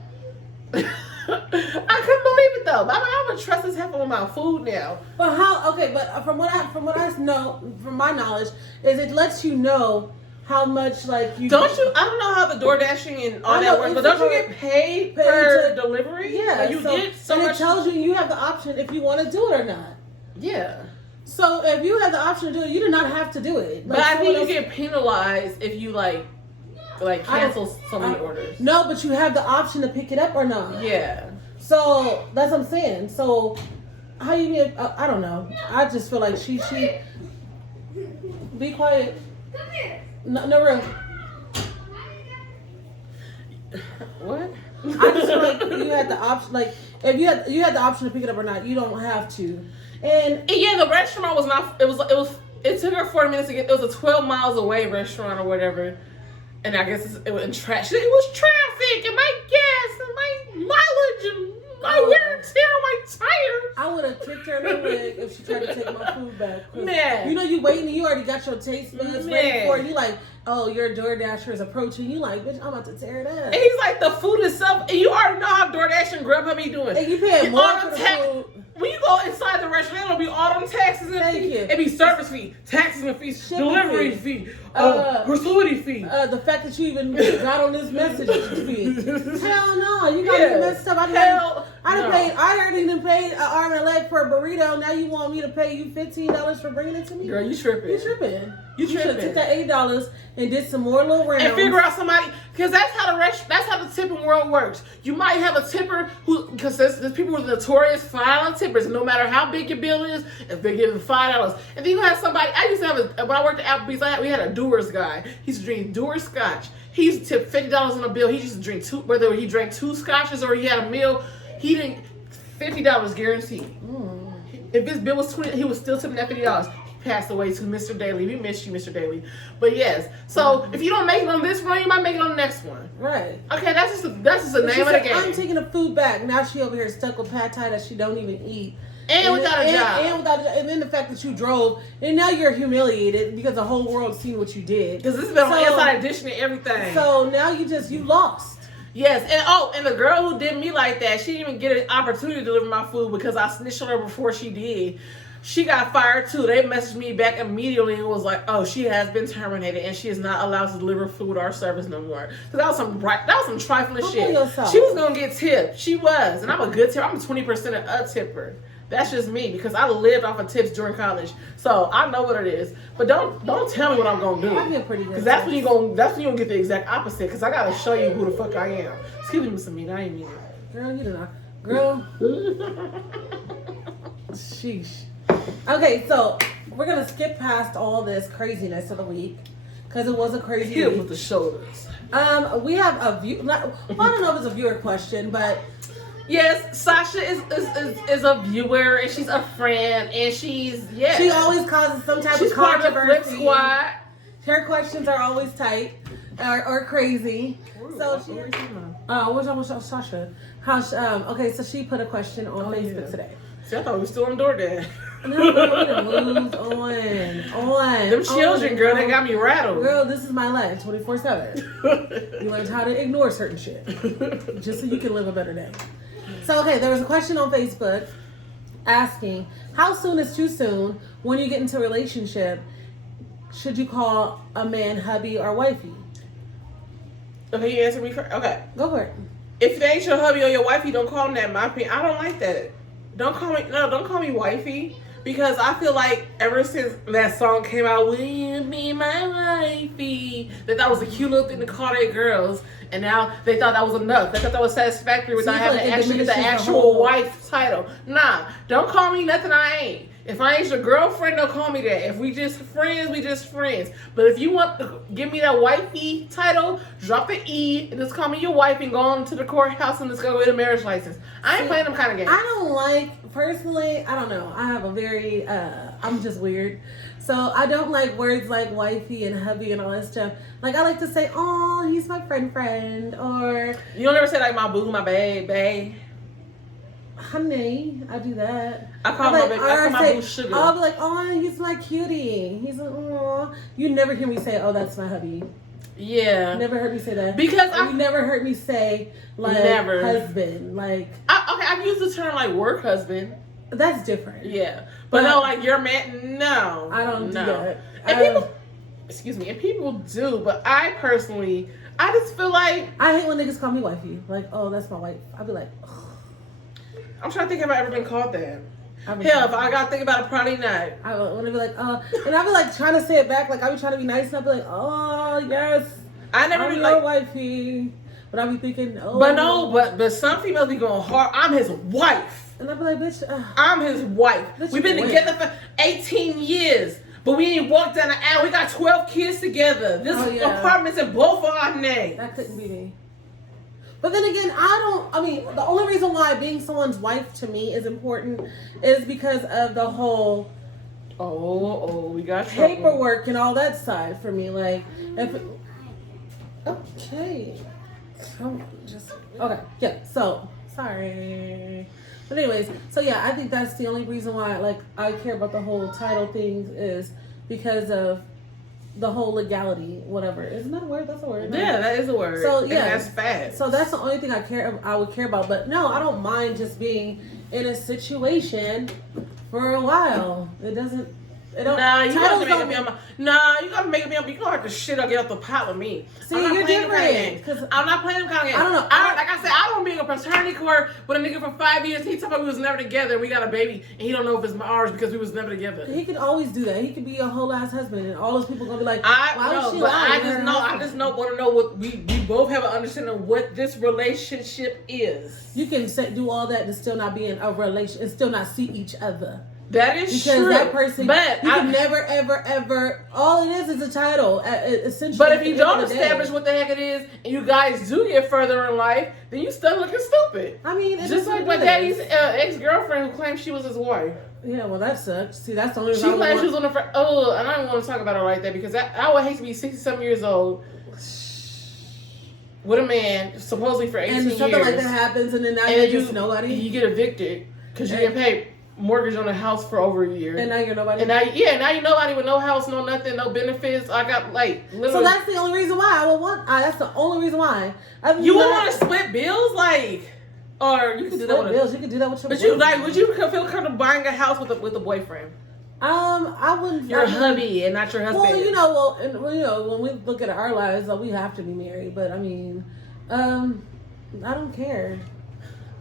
I couldn't believe it though. I'm gonna trust this heifer with my food now. But how? Okay, but from what I know, from my knowledge, is it lets you know how much like you. Don't you? I don't know how the door dashing and all that works, but don't you get paid per delivery? Yeah, like you get so much. It tells you have the option if you want to do it or not. Yeah. So if you have the option to do it, you do not have to do it. Like, but I think you get penalized if you like cancel so many orders. No, but you have the option to pick it up or not. Yeah. So that's what I'm saying. So how you get? I don't know. I just feel like she. Be quiet. Come here. No room. What? I just feel like you had the option. Like if you had the option to pick it up or not, you don't have to. And yeah, the restaurant was not. It took her 40 minutes to get. It was a 12 miles away restaurant or whatever. And I guess it was trash. It was traffic and my gas and my mileage and my wear and tear on my tires. I would have kicked her in the leg if she tried to take my food back. Man. You know you waiting and you already got your taste buds ready for it. You like, oh, your DoorDasher is approaching. You like, bitch, I'm about to tear it up. And he's like, the food itself, and you already know how DoorDash and Grubhub be doing. And you paying more for the food. When you go inside the restaurant, it'll be all them taxes and fees. It'll be service fee, taxes and fees, shipping delivery fee, gratuity fee. The fact that you even got on this message fee. Hell no, you got me messed up. I already done paid an arm and a leg for a burrito. Now you want me to pay you $15 for bringing it to me? Girl, you tripping. You tripping. You should have took that $8 and did some more little rounds. And figure out somebody, because that's how the tipping world works. You might have a tipper because there's people who are notorious violent tippers. No matter how big your bill is, if they're giving $5, and then you have somebody. I used to have when I worked at Applebee's, we had a Dewar's guy. He used to drink Dewar's Scotch. He used to tip $50 on a bill. He used to drink whether he drank 2 scotches or he had a meal. He didn't $50 guaranteed. If his bill was $20, he was still tipping that $50. Passed away to Mr. Daly. We missed you, Mr. Daly. But yes, so if you don't make it on this one, you might make it on the next one. Right. Okay, that's just the name of the game. I'm taking the food back. Now she over here stuck with pad thai that she don't even eat. And without a job. And then the fact that you drove, and now you're humiliated because the whole world's seen what you did. Because this has been on Inside Edition and everything. So now you lost. Yes, and the girl who did me like that, she didn't even get an opportunity to deliver my food because I snitched on her before she did. She got fired too. They messaged me back immediately and was like, "Oh, she has been terminated and she is not allowed to deliver food or service no more." So that was some trifling shit. She was gonna get tipped. She was, and I'm a good tipper. I'm 20% a tipper. That's just me because I lived off of tips during college, so I know what it is. But don't tell me what I'm gonna do. I get pretty good. Because that's when you gonna get the exact opposite. Because I gotta show you who the fuck I am. Excuse me, Miss Amina, I ain't mean it. Girl, you don't know. Girl. Sheesh. Okay, so we're gonna skip past all this craziness of the week because it was a crazy week. With the shoulders. We have a view. I don't know if it's a viewer question, but yes, Sasha is a viewer and she's a friend and she always causes some type of controversy. She's part of the Flip Squad. Her questions are always tight or crazy. So she. What's up with Sasha? Okay, so she put a question on Facebook today. See, I thought we were still on DoorDash. No, we moved on. Them children, girl, they got me rattled. Girl, this is my life, 24/7. You learned how to ignore certain shit, just so you can live a better day. So, okay, there was a question on Facebook asking, how soon is too soon when you get into a relationship should you call a man hubby or wifey? Okay, you answer me first. Okay. Go for it. If they ain't your hubby or your wifey, don't call them that. In my opinion, I don't like that. Don't call me wifey. Because I feel like ever since that song came out, will you be my wifey? They thought it was a cute little thing to call their girls. And now they thought that was enough. They thought that was satisfactory without having to actually get the actual wife title. Nah, don't call me nothing I ain't. If I ain't your girlfriend, don't call me that. If we just friends, we just friends. But if you want to give me that wifey title, drop the E and just call me your wife and go on to the courthouse and just go get a marriage license. I ain't playing them kind of games. I don't like, personally, I don't know. I have a very, I'm just weird. So I don't like words like wifey and hubby and all that stuff. Like I like to say, oh, he's my friend, or. You don't ever say like my boo, my babe. Honey, I do that. I call my boo sugar. I'll be like, oh, he's my cutie. He's like, oh. You never hear me say, oh, that's my hubby. Yeah. You never heard me say that. Because you never heard me say, like, husband. Like, I've used the term, like, work husband. That's different. Yeah. But no, like, your man, no. I don't do that. And people do, but I personally, I just feel like. I hate when niggas call me wifey. Like, oh, that's my wife. I'll be like, ugh. I'm trying to think if I've ever been called that. Hell, if I gotta think about it, probably not. I want to be like, and I be like trying to say it back, like I be trying to be nice, and I be like, oh yes, I never be like wifey, but I be thinking, oh, but some females be going hard. I'm his wife, and I be like, bitch, I'm his wife. We've been together for 18 years, but we ain't walked down the aisle. We got 12 kids together. This apartment's in both of our names. That couldn't be me. But then again, the only reason why being someone's wife to me is important is because of the whole we got paperwork and all that side for me. Like, yeah, so, sorry. But anyways, so yeah, I think that's the only reason why, like, I care about the whole title things is because of the whole legality, whatever. Isn't that a word? That's a word. No? Yeah, that is a word. So yeah, and that's fast. So that's the only thing I would care about. But no, I don't mind just being in a situation for a while. It doesn't. Nah, you gotta make me. You gotta make me. You gonna have to shit or get off the pot with me. See, you're different. I'm not playing them kind of games. I don't know. Like I said, I don't be in a paternity court with a nigga for 5 years. He told me we was never together. And we got a baby, and he don't know if it's ours because we was never together. He can always do that. He could be a whole ass husband, and all those people gonna be like, I just want to know what we both have an understanding of what this relationship is. You can do all that and still not be in a relation and still not see each other. That is true. Because that person, but you can never, ever, ever. All it is a title, essentially. But if you don't establish what the heck it is, and you guys do get further in life, then you still looking stupid. I mean, just like my daddy's ex-girlfriend who claimed she was his wife. Yeah, well, that sucks. See, that's the only reason. She claimed she was on the front. Oh, and I don't want to talk about her like that because I would hate to be 60-something years old with a man supposedly for 18 years. And something like that happens, and then now you're just nobody. You get evicted because you didn't pay mortgage on the house for over a year. And now you're nobody. And now you're nobody with no house, no nothing, no benefits. I got literally. So that's the only reason why I would want. That's the only reason why. You would want to split bills, or you could do that with bills. You could do that with your. But would you feel comfortable buying a house with a boyfriend? I wouldn't. Your hubby and not your husband. Well, when we look at our lives, we have to be married. But I mean, I don't care.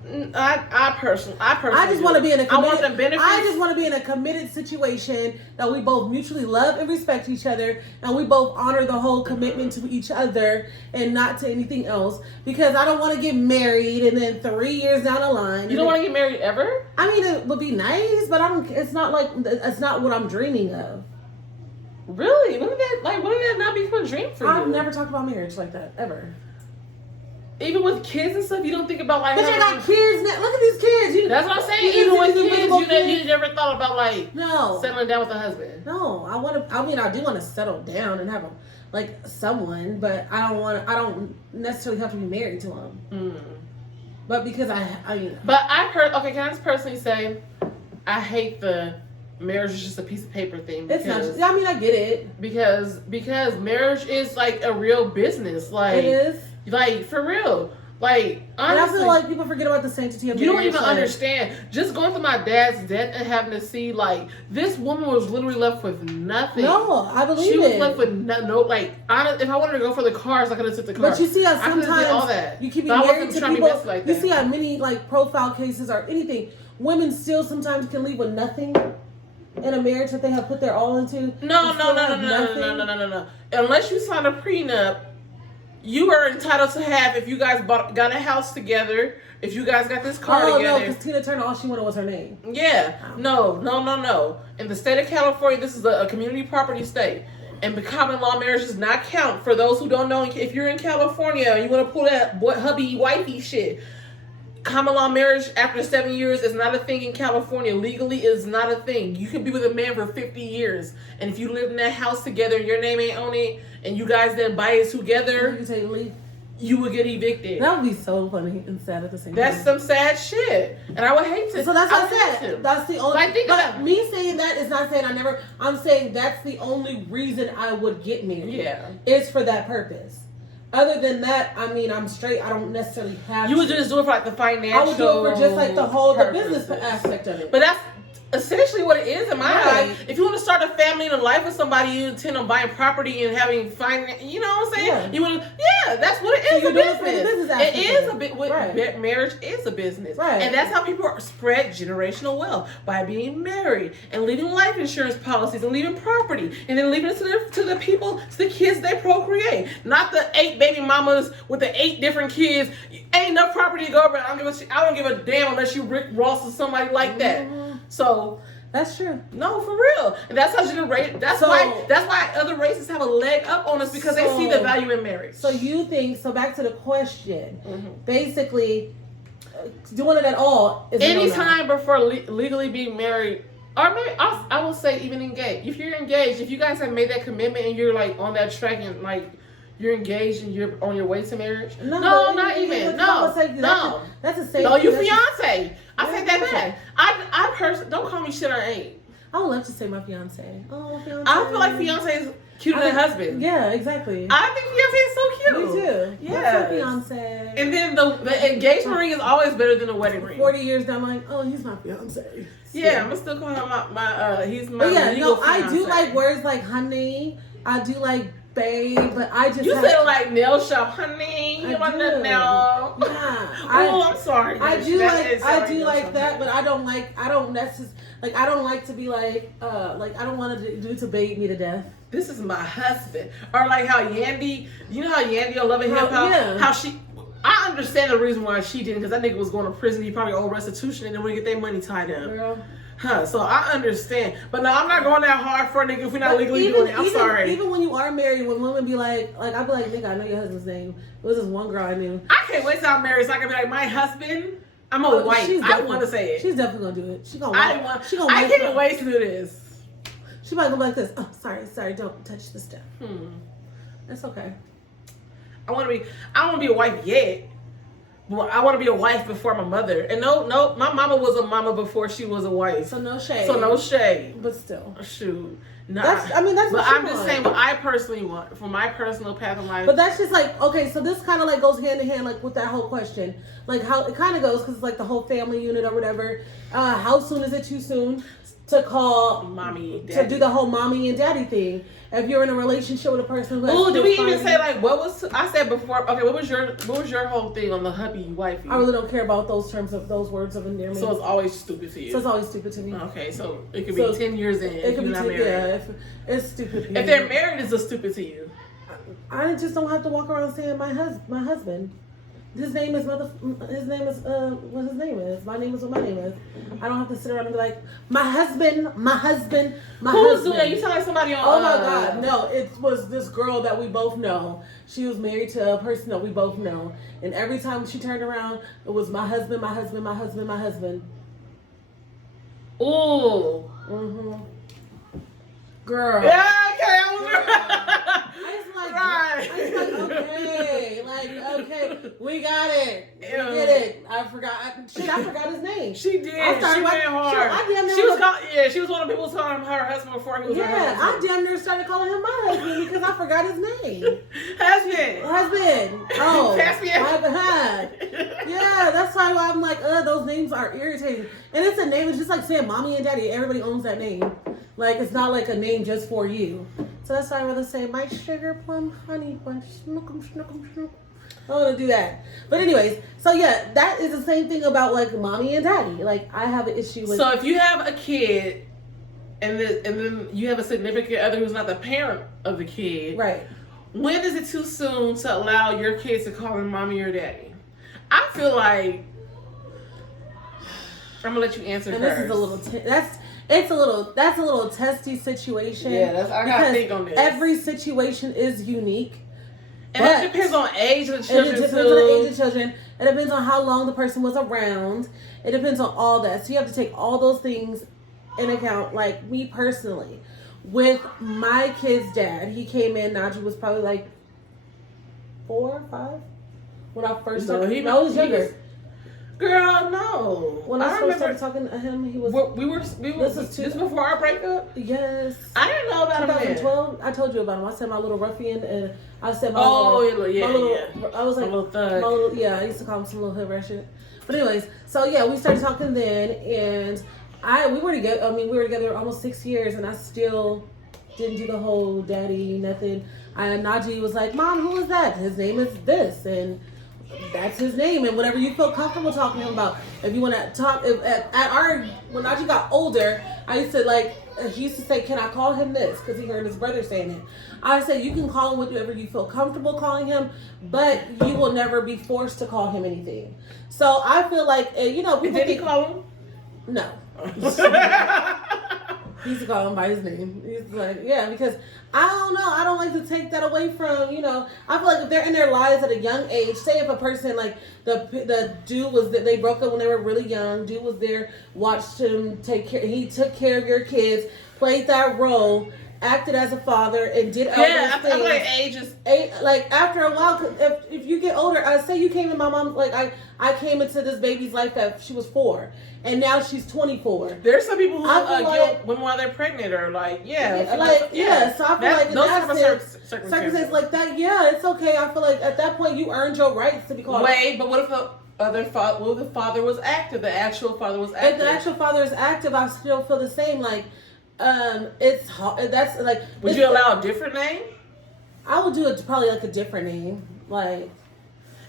I personally I just want to be in a committed, I want the benefits. I just want to be in a committed situation that we both mutually love and respect each other, and we both honor the whole commitment to each other and not to anything else. Because I don't want to get married and then 3 years down the line. You don't want to get married ever? I mean, it would be nice, but it's not what I'm dreaming of. Really? Wouldn't that not become a dream for you? I've never talked about marriage like that ever. Even with kids and stuff, you don't think about But you got kids now. Look at these kids. That's what I'm saying. Even with kids, you never thought about settling down with a husband. No, I do want to settle down and have someone, but I don't necessarily have to be married to him. Mm. But because But I've heard. Okay, can I just personally say, I hate the marriage is just a piece of paper thing. It's not. I get it. Because marriage is like a real business. It is. For real. Like, honestly, and I feel like people forget about the sanctity of marriage. You don't even understand. Just going through my dad's death and having to see, like, this woman was literally left with nothing. No, I believe she was left with no, like, if I wanted to go for the cars, I could have took the car. But you see how sometimes all that. you keep being married to people. Like you see how many, like, profile cases or anything, women still sometimes can leave with nothing in a marriage that they have put their all into. No. Unless you sign a prenup, you are entitled to have, if you guys got a house together, if you guys got this car together. Oh, no, because Tina Turner, all she wanted was her name. Yeah. No. In the state of California, this is a community property state. And the common law marriage does not count. For those who don't know, if you're in California and you want to pull that hubby, wifey shit, common law marriage after 7 years is not a thing in California. Legally, is not a thing. You can be with a man for 50 years. And if you live in that house together and your name ain't on it, and you guys then buy it together, you would get evicted. That would be so funny and sad at the same time. That's some sad shit. And I would hate to. So that's what I said. That's the only. But me saying that is not saying I never. I'm saying that's the only reason I would get married. Yeah. It's for that purpose. Other than that, I mean, I'm straight. I don't necessarily have. You would just do it for like the financial. I would do it for just like the business aspect of it. But that's essentially what it is in my life. If you want to start a family and a life with somebody, you intend on buying property and having finance. You know what I'm saying? Yeah. You want to, that's what it is. So a business. It is a bit. Right. Marriage is a business, right? And that's how people spread generational wealth, by being married and leaving life insurance policies and leaving property and then leaving it to the people, to the kids they procreate. Not the 8 baby mamas with the 8 different kids. Ain't enough property to go around. I don't give a damn unless you Rick Ross or somebody like that. So that's true. No, for real. And that's how generation. That's why other races have a leg up on us, because they see the value in marriage. So you think? So back to the question. Basically, doing it at all is anytime before legally being married, or maybe I will say even engaged. If you're engaged, if you guys have made that commitment and you're like on that track and like you're engaged and you're on your way to marriage. No, not even. No. That's a safe. No, you fiance. I said that bad. I personally, don't call me shit I ain't. I would love to say my fiance. Oh, fiance. I feel like fiance is cuter than husband. Yeah, exactly. I think fiance is so cute. Me too. Yeah. Fiance. And then the engagement ring is always better than the wedding ring. 40 years down, I'm like, oh, he's my fiance. Yeah, I'm still calling him he's my legal fiance. I do like words like honey. I do like babe, but I just said like nail shop, honey. You want the nail? Yeah. I'm sorry. I do like that, but I don't like to be like I don't want to do to babe me to death. This is my husband. Or like how Yandy, you know how Yandy on Love and Hip Hop, how she. I understand the reason why she didn't, because that nigga was going to prison. He probably owed restitution and then we get their money tied up. Girl. So I understand. But no, I'm not going that hard for a nigga if we're not legally doing it. I'm sorry. Even when you are married, when women be like I'd be like, nigga, I know your husband's name. It was this one girl I knew. I can't wait till I'm married so I can be like, my husband. I'm a wife. I want to say it. She's definitely gonna do it. I can't wait to do this. She might go like this. Oh, sorry, don't touch the stuff. That's okay. I want to be a wife yet. Well, I want to be a wife before my mother. And no, my mama was a mama before she was a wife. So no shade. But still. Shoot. Nah. That's but I'm just saying what I personally want for my personal path in life. But that's just like, okay, so this kind of like goes hand in hand like with that whole question. Like how it kind of goes, because it's like the whole family unit or whatever. How soon is it too soon to call mommy, daddy, to do the whole mommy and daddy thing? If you're in a relationship with a person who has do we even say like what was I said before? Okay, what was your whole thing on the hubby wifey? I really don't care about those words of endearment. So it's always stupid to you. So it's always stupid to me. Okay, so it could be 10 years in. It could be not married. Yeah, it's stupid. If they're married, it's a stupid to you. I just don't have to walk around saying my husband. His name is what his name is. My name is what my name is. I don't have to sit around and be like, my husband. Who's doing that? You sound like somebody on. Oh my God, no! It was this girl that we both know. She was married to a person that we both know, and every time she turned around, it was my husband. Ooh. Girl. Yeah. Okay. Okay, we got it. We did it. I forgot his name. She did. She went hard. She was one of the people who was calling him her husband before he was her husband. I damn near started calling him my husband because I forgot his name. Husband. Oh, Pass me my God. Yeah, that's why I'm like, those names are irritating. And it's a name. It's just like saying mommy and daddy. Everybody owns that name. Like, it's not like a name just for you. So that's why I rather say my sugar plum honey bunch. Snookum, snookum, snookum. I want to do that. But anyways, so yeah, that is the same thing about like mommy and daddy. Like, I have an issue with. So if you have a kid and then you have a significant other who's not the parent of the kid. Right. When is it too soon to allow your kids to call him mommy or daddy? I feel like I'm gonna let you answer and first. This is a little that's a little testy situation. Yeah, I gotta think on this. Every situation is unique. And it depends on age of the children. It depends on the age of the children. It depends on how long the person was around. It depends on all that. So you have to take all those things in account. Like me personally, with my kid's dad, he came in. Najee was probably like 4 or 5 when I first started. He was younger. Girl, no. When I first started talking to him, he was. This before our breakup. Yes. I didn't know about him. 2012. I told you about him. I said my little ruffian, and I said my yeah. I was like my little thug. I used to call him some little hood rat shit. But anyways, so yeah, we started talking then, and we were together. I mean, we were together almost 6 years, and I still didn't do the whole daddy nothing. Najee was like, "Mom, who is that? His name is this," and that's his name. And whatever you feel comfortable talking to him about. If you want to talk, when Najee got older, I used to he used to say, "Can I call him this?" Because he heard his brother saying it. I said, "You can call him whatever you feel comfortable calling him, but you will never be forced to call him anything." So I feel like, people did he call him? No. He used to call him by his name. He's like, yeah, because I don't know. I don't like to take that away from, I feel like if they're in their lives at a young age, say if a person like the dude was, they broke up when they were really young, dude was there, watched him he took care of your kids, played that role, acted as a father, and did all those things. I feel like age is... Like, after a while, if you get older, I say you came in my mom, like, I came into this baby's life that she was 4, and now she's 24. There's some people who guilt women while they're pregnant, or so I feel like those type of circumstances like that, yeah, it's okay. I feel like at that point, you earned your rights to be called. Wait, but what if the father was active? The actual father was active. If the actual father is active, I still feel the same, like, it's hard. That's like. Would you allow a different name? I would do it probably like a different name, like.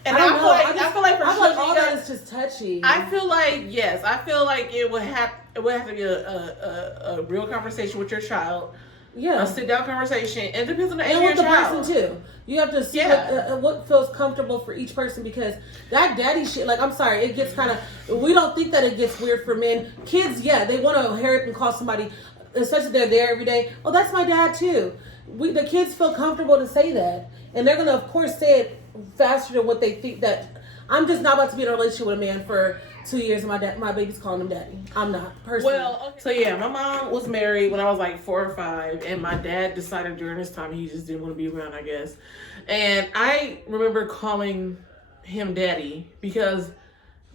And I feel like all that is just touchy. I feel like yes. I feel like it would have to be a real conversation with your child. Yeah, a sit down conversation. And it depends on the age and of your with the child. person too. You have to see what feels comfortable for each person, because that daddy shit. Like, I'm sorry, it gets kind of. We don't think that it gets weird for men. Kids, yeah, they want to hear it and call somebody, especially if they're there every day. Oh, that's my dad too. The kids feel comfortable to say that, and they're gonna, of course, say it faster than what they think. That I'm just not about to be in a relationship with a man for 2 years, and my baby's calling him daddy. I'm not personally. Well, okay. So yeah, my mom was married when I was like 4 or 5, and my dad decided during this time he just didn't want to be around, I guess. And I remember calling him daddy because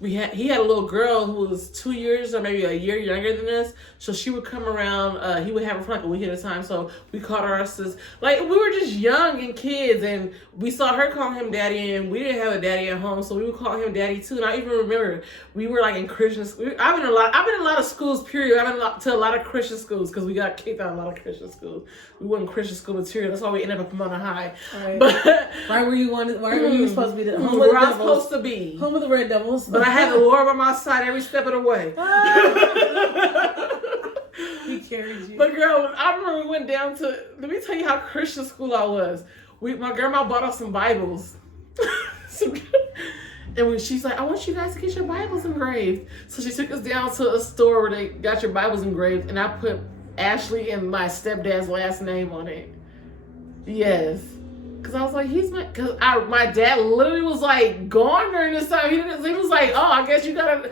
he had a little girl who was 2 years or maybe a year younger than us. So she would come around. He would have her for like a week at a time. So we called her sis. Like, we were just young and kids, and we saw her call him daddy, and we didn't have a daddy at home, so we would call him daddy too. And I even remember we were like in Christian school. I've been in a lot of schools. Period. I've been to a lot of Christian schools because we got kicked out of a lot of Christian schools. We wasn't Christian school material. That's why we ended up in Pomona High. Right. But why were you supposed to be the home where of the I was supposed to be? Home of the Red Devils. But I had the Lord by my side every step of the way. He carried you. But girl, I remember we went down to, let me tell you how Christian school I was. My grandma bought us some Bibles. And she's like, I want you guys to get your Bibles engraved. So she took us down to a store where they got your Bibles engraved, and I put Ashley and my stepdad's last name on it. Yes. Because I was like, my dad literally was like gone during this time. He was like, oh, I guess you gotta,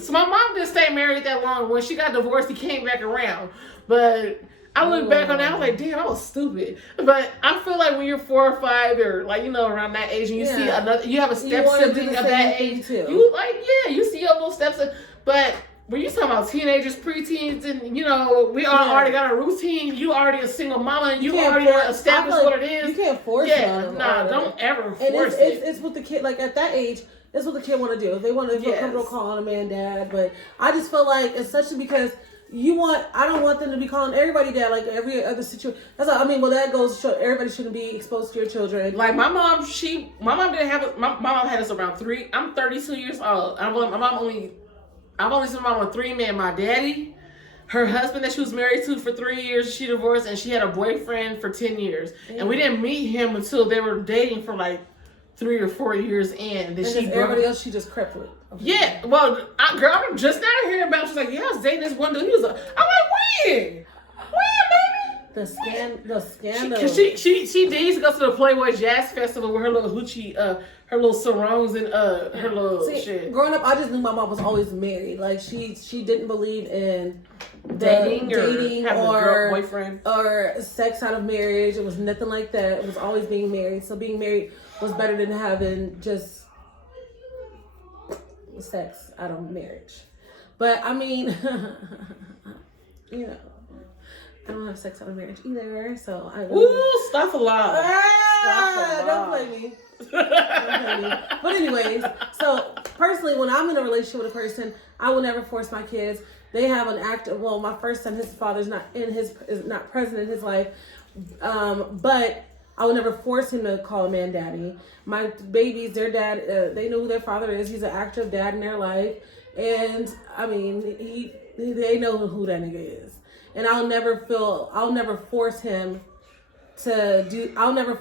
so my mom didn't stay married that long. When she got divorced, he came back around. But I look back on that, I was like, damn, I was stupid. But I feel like when you're 4 or 5 or around that age, and you see you have a step sibling of that age, too. You see your little steps. But when you talking about teenagers, preteens, and you know, we all already got a routine. You already a single mama, and you already established what it is. You can't force it. Don't ever force it. It's what the kid, like at that age, it's what the kid want to do. If they want to feel comfortable calling a man dad, but I just feel like, especially because I don't want them to be calling everybody dad, like every other situation. That's all, I mean, well, that goes to show everybody shouldn't be exposed to your children. Like my mom didn't have it. My mom had us around 3. I'm 32 years old. I've only seen my mom with 3 men. My daddy, her husband that she was married to for 3 years, she divorced, and she had a boyfriend for 10 years. Yeah. And we didn't meet him until they were dating for like 3 or 4 years in. Then everybody else she just crept with. Okay. Yeah, well, I'm just now hearing about it. She's like, yeah, I was dating this one dude. He was like, I'm like, when, baby? The scandal. Cause she did go to the Playboy Jazz Festival with her little hoochie, her little sarongs and her little shit. Growing up, I just knew my mom was always married. Like she didn't believe in dating or boyfriend or sex out of marriage. It was nothing like that. It was always being married. So being married was better than having just sex out of marriage. But I mean, you know, I don't have sex out of marriage either, so I don't. Ooh, stuff a lot. Don't play me. But anyways, so personally, when I'm in a relationship with a person, I will never force my kids. They have an active. Well, my first son, his father's is not present in his life, but I will never force him to call a man daddy. My babies, their dad, they know who their father is. He's an active dad in their life, and I mean, they know who that nigga is. And I'll never force him to do. I'll never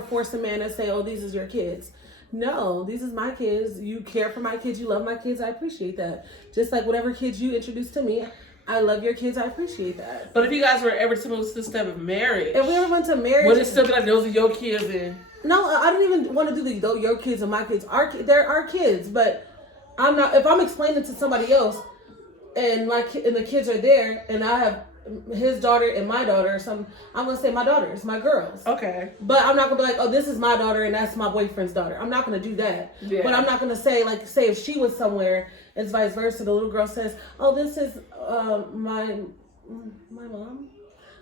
force a man to say, "Oh, these is your kids." No, these is my kids. You care for my kids. You love my kids. I appreciate that. Just like whatever kids you introduce to me, I love your kids. I appreciate that. But if you guys were ever to move to the step of marriage, if we ever went to marriage, would it still be like those are your kids? And no, I don't even want to do your kids and my kids. They're our kids, but I'm not. If I'm explaining to somebody else, and the kids are there, and I have his daughter and my daughter, I'm gonna say my daughters, my girls. Okay. But I'm not gonna be like, oh, this is my daughter and that's my boyfriend's daughter. I'm not gonna do that. Yeah. But I'm not gonna say if she was somewhere, it's vice versa. The little girl says, oh, this is my mom.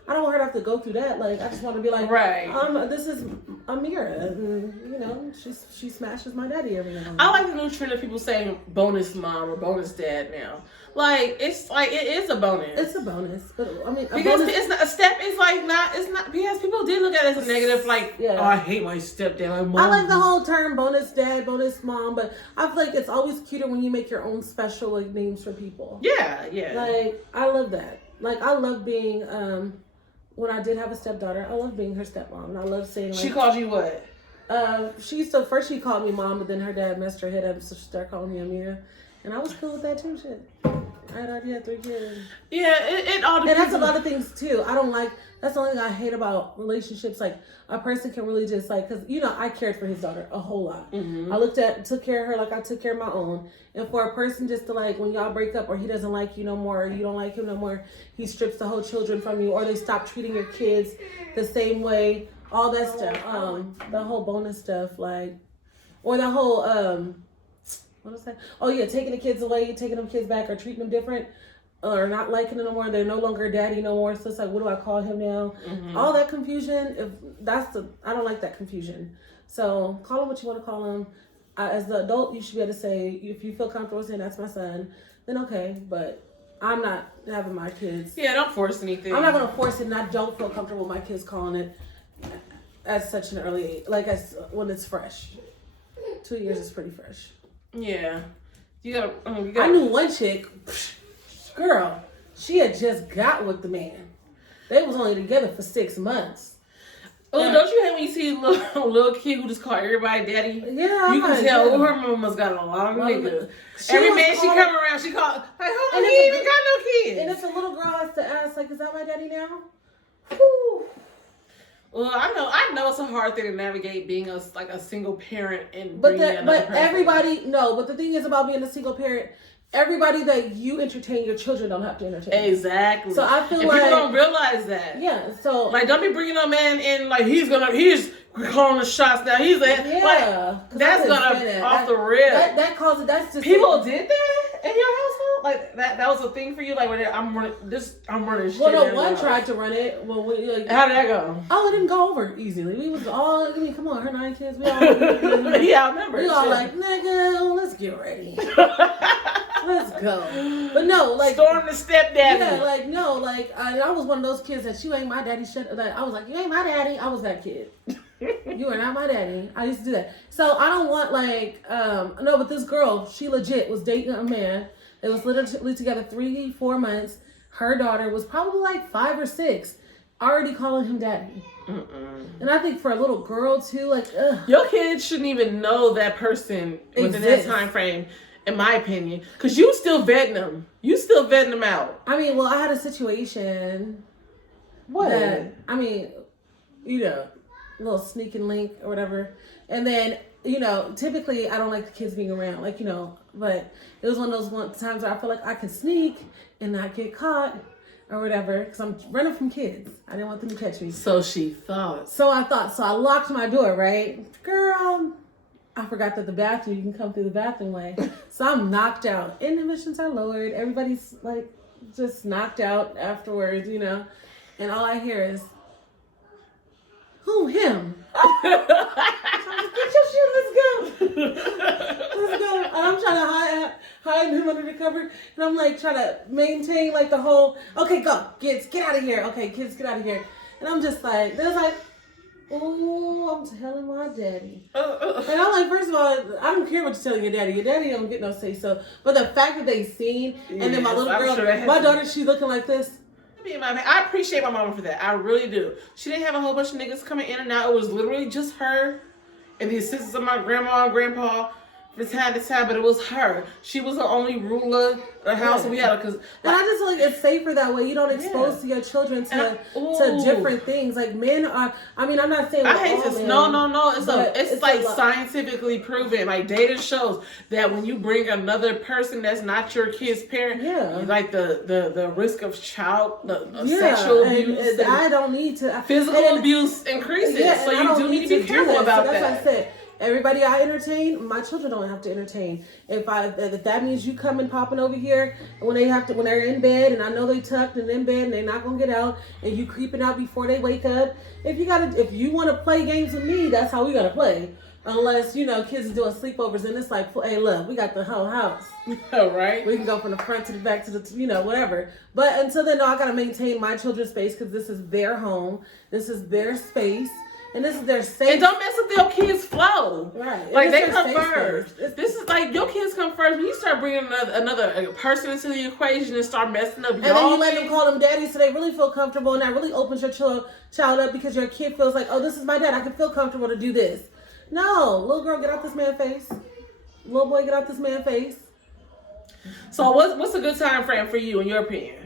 I don't want her to have to go through that. Like, I just want to be like, right. This is Amira, and you know, she smashes my daddy every now and then. I like the new trend of people saying bonus mom or bonus dad now. Like, it's like it is a bonus. It's a bonus, but I mean, because it's not a step. It's not because people did look at it as a negative. Like, oh, I hate my stepdad. My mom. I like the whole term bonus dad, bonus mom, but I feel like it's always cuter when you make your own special like names for people. Yeah. Like, I love that. Like, I love being when I did have a stepdaughter, I love being her stepmom. And I love saying, like, she called you what? First she called me mom, but then her dad messed her head up, so she started calling me Amira. And I was cool with that too, shit. I had already had 3 kids. Yeah, it all depends. And that's a lot of things too. That's the only thing I hate about relationships. Like, a person can really just because, you know, I cared for his daughter a whole lot. Mm-hmm. I took care of her like I took care of my own. And for a person just to when y'all break up or he doesn't like you no more or you don't like him no more, he strips the whole children from you or they stop treating your kids the same way, all that stuff. The whole bonus stuff, or the whole, what was that? Oh yeah, taking the kids away, taking them kids back or treating them different. Or not liking them no more. They're no longer daddy no more. So it's like, what do I call him now? Mm-hmm. All that confusion. I don't like that confusion. So call him what you want to call him. As the adult, you should be able to say, if you feel comfortable saying that's my son, then okay. But I'm not having my kids. Yeah, don't force anything. I'm not gonna force it, and I don't feel comfortable with my kids calling it at such an early age, when it's fresh. 2 years is pretty fresh. Yeah, you gotta. I knew one chick. Girl, she had just got with the man. They was only together for 6 months. Oh, don't you hate when you see a little kid who just call everybody daddy? Yeah, you can tell her mama's got a lot of niggas. Every man she come around, she call like, "Hold on, he even got no kids." And if the little girl has to ask, like, "Is that my daddy now?" Whew. Well, I know it's a hard thing to navigate being a single parent and but everybody but the thing is about being a single parent. Everybody that you entertain, your children don't have to entertain. Exactly. So I feel people don't realize that. Yeah. So don't be bringing a man in he's calling the shots now. He's that's gonna off the rip. That causes that's just people did that. in your household? Like that was a thing for you? Like, when I'm running shit. Well, no, one tried to run it. Well, how did that go? Oh, it didn't go over easily. We was all, I mean, come on, her 9 kids. We all, yeah, I remember. We all like, nigga, let's get ready. Let's go. But no, like. Storm the stepdaddy. Yeah, like, no, like, I was one of those kids that you ain't my daddy. Like, I was like, you ain't my daddy. I was that kid. You are not my daddy. I used to do that. So I don't want like no, but this girl, she legit was dating a man. They was literally together 3-4 months. Her daughter was probably like 5 or 6, already calling him daddy. And I think for a little girl too, like, your kids shouldn't even know that person within that time frame, in my opinion, because you still vetting them. You still vetting them out. I mean, well, I had a situation. What? That, I mean, you know, little sneaking link or whatever. And then, you know, typically I don't like the kids being around, like, you know, but it was one of those times where I feel like I can sneak and not get caught or whatever, because I'm running from kids. I didn't want them to catch me. So she thought. So I locked my door, right? Girl, I forgot that the bathroom, you can come through the bathroom way. So I'm knocked out. Inhibitions are lowered. Everybody's like just knocked out afterwards, you know. And all I hear is, who, him? So I was like, get your shit, let's go. Let's go. And I'm trying to hide him under the cover. And I'm like trying to maintain like the whole, okay, go. Kids, get out of here. Okay, kids, get out of here. And I'm just like, they're like, oh, I'm telling my daddy. And I'm like, first of all, I don't care what you're telling your daddy. Your daddy don't get no say so. But the fact that they seen, and then my little girl, my daughter, she's looking like this. I appreciate my mama for that. I really do. She didn't have a whole bunch of niggas coming in and out. It was literally just her and the assistants of my grandma and grandpa from time to time, but it was her. She was the only ruler of the house. We had her, and I just feel like it's safer that way. You don't expose to your children to different things. Like men are. I mean, I'm not saying I hate this. No. It's like scientifically proven. Like data shows that when you bring another person that's not your kid's parent, like the risk of sexual abuse. And I don't need to. Physical abuse increases. So you do need to be careful about that. That's what I said. Everybody I entertain, my children don't have to entertain. If that means you coming popping over here when they're in bed and I know they tucked and in bed and they're not gonna get out and you creeping out before they wake up. If you want to play games with me, that's how we gotta play. Unless, you know, kids are doing sleepovers and it's like, hey, look, we got the whole house. Right. We can go from the front to the back to the, you know, whatever. But until then, no, I gotta maintain my children's space because this is their home. This is their space. And this is their safe. And don't mess with your kids' flow. Right. Like, they come first. This is like, your kids come first. When you start bringing another person into the equation and start messing up, and then you let them call them daddy so they really feel comfortable, and that really opens your child up because your kid feels like, oh, this is my dad. I can feel comfortable to do this. No. Little girl, get out this man's face. Little boy, get out this man's face. So what's a good time frame for you in your opinion?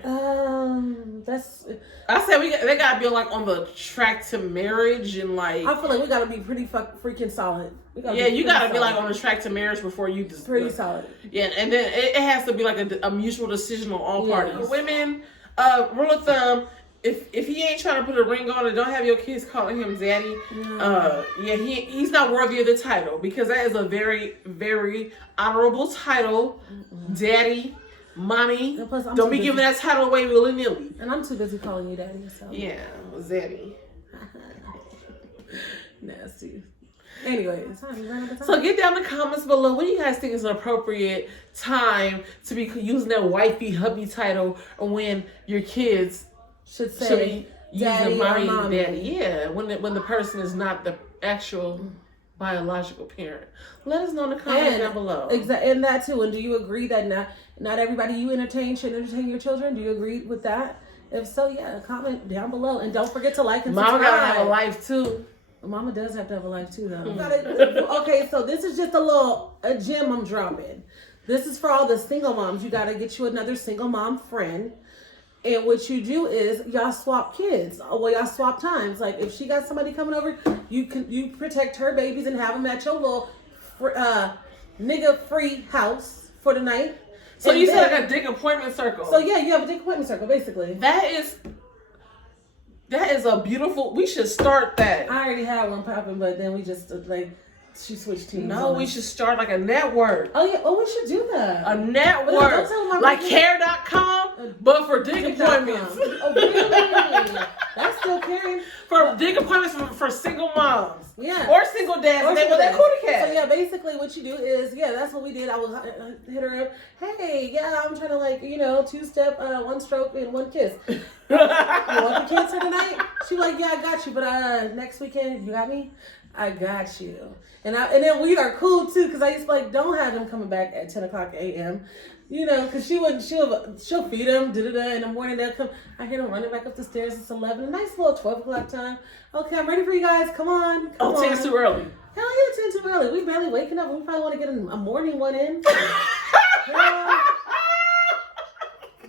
I said they gotta be like on the track to marriage and like. I feel like we gotta be pretty freaking solid. You gotta be like on the track to marriage before you just pretty solid. Yeah, and then it has to be like a mutual decision on all parties. Women, rule of thumb: if he ain't trying to put a ring on it, don't have your kids calling him daddy. He's not worthy of the title because that is a very, very honorable title, daddy. Mommy, don't be giving that title away willy-nilly. And I'm too busy calling you daddy, so. Yeah, zaddy. Nasty. Anyways, so get down in the comments below. What do you guys think is an appropriate time to be using that wifey, hubby title, or when your kids should be using mommy and daddy? Yeah, when the person is not the actual biological parent. Let us know in the comments down below. Exactly, and that too. And do you agree that not everybody you entertain should entertain your children? Do you agree with that? If so, yeah, comment down below. And don't forget to like and subscribe. Mama gotta have a life too. Mama does have to have a life too, though. Okay, so this is just a gem I'm dropping. This is for all the single moms. You gotta get you another single mom friend. And what you do is y'all swap kids. Well, y'all swap times. Like if she got somebody coming over, you protect her babies and have them at your little nigga free house for the night. So you said like a dick appointment circle. So yeah, you have a dick appointment circle basically. That is a beautiful. We should start that. I already had one popping, but then we just like she switched teams. No, we should start like a network. Oh yeah. Oh, we should do that. A network. Don't tell them like care.com, but for dick appointments. Oh, really? That's still caring. For dick appointments for single moms. Yeah. Or single dads. Or single dads. So yeah, basically what you do is, that's what we did. I was hit her up. Hey, yeah, I'm trying to 2-step, one stroke and one kiss. You want the cancer tonight? She like, yeah, I got you. But next weekend, you got me? I got you. And then we are cool too, because I used to don't have them coming back at 10 o'clock a.m. Because she'll feed them, in the morning they'll come. I hear them running back up the stairs. It's 11, a nice little 12 o'clock time. Okay, I'm ready for you guys. Come on. Come on. 10's too early. Hell yeah, 10 too early. We barely waking up. We probably want to get a morning one in.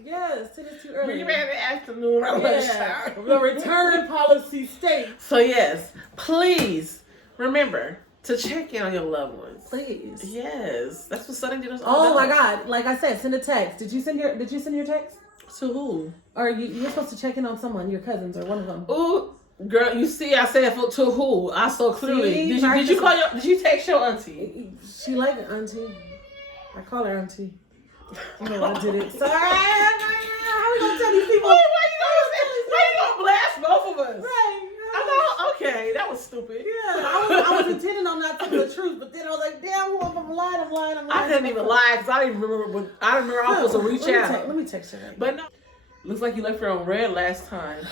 Yes, 10 is too early. We ran the afternoon or lunchtime. The return policy states. So yes, please remember to check in on your loved ones. Please. Yes, that's what Sunday dinners. Oh my God! Like I said, send a text. Did you send your text? To who? Or you're supposed to check in on someone, your cousins or one of them. Ooh, girl, you see, I said to who? I saw clearly. See, did you text your auntie? She like an auntie. I call her auntie. You know I did it. Sorry. How we gonna tell these people? Why you gonna blast both of us? Right. Okay, that was stupid. Yeah, I was intending on not telling the truth, but then I was like, damn, I'm lying. I couldn't even lie because I didn't remember. I remember I was supposed to reach out. Let me text her. But no, looks like you left her on red last time.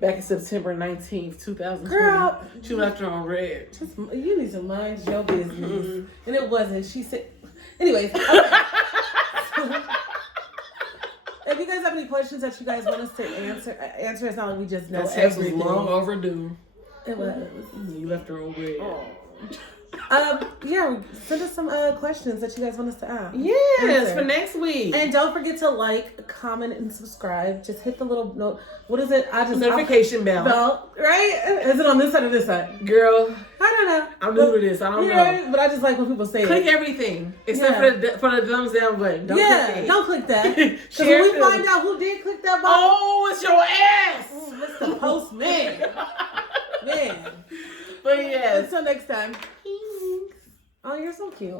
Back in September 19th, 2020. Girl, she left her on red. You need to mind your business. Mm-hmm. And it wasn't. She said, anyways. Okay. If you guys have any questions that you guys want us to answer, it's not like we just know everything. Was long overdue. It was. You left her on red. Oh. Send us some questions that you guys want us to ask. Yes, for next week. And don't forget to like, comment, and subscribe. Just hit the little note. What is it? Notification bell. Right? Is it on this side or this side? Girl, I don't know. I'm new to this. I don't know. Right? But I just like when people say click everything except for the thumbs down button. Don't click that. Because when we find out who did click that button, oh, it's your ass. Mr. Postman. Man. But yes. Until next time. Oh, you're so cute.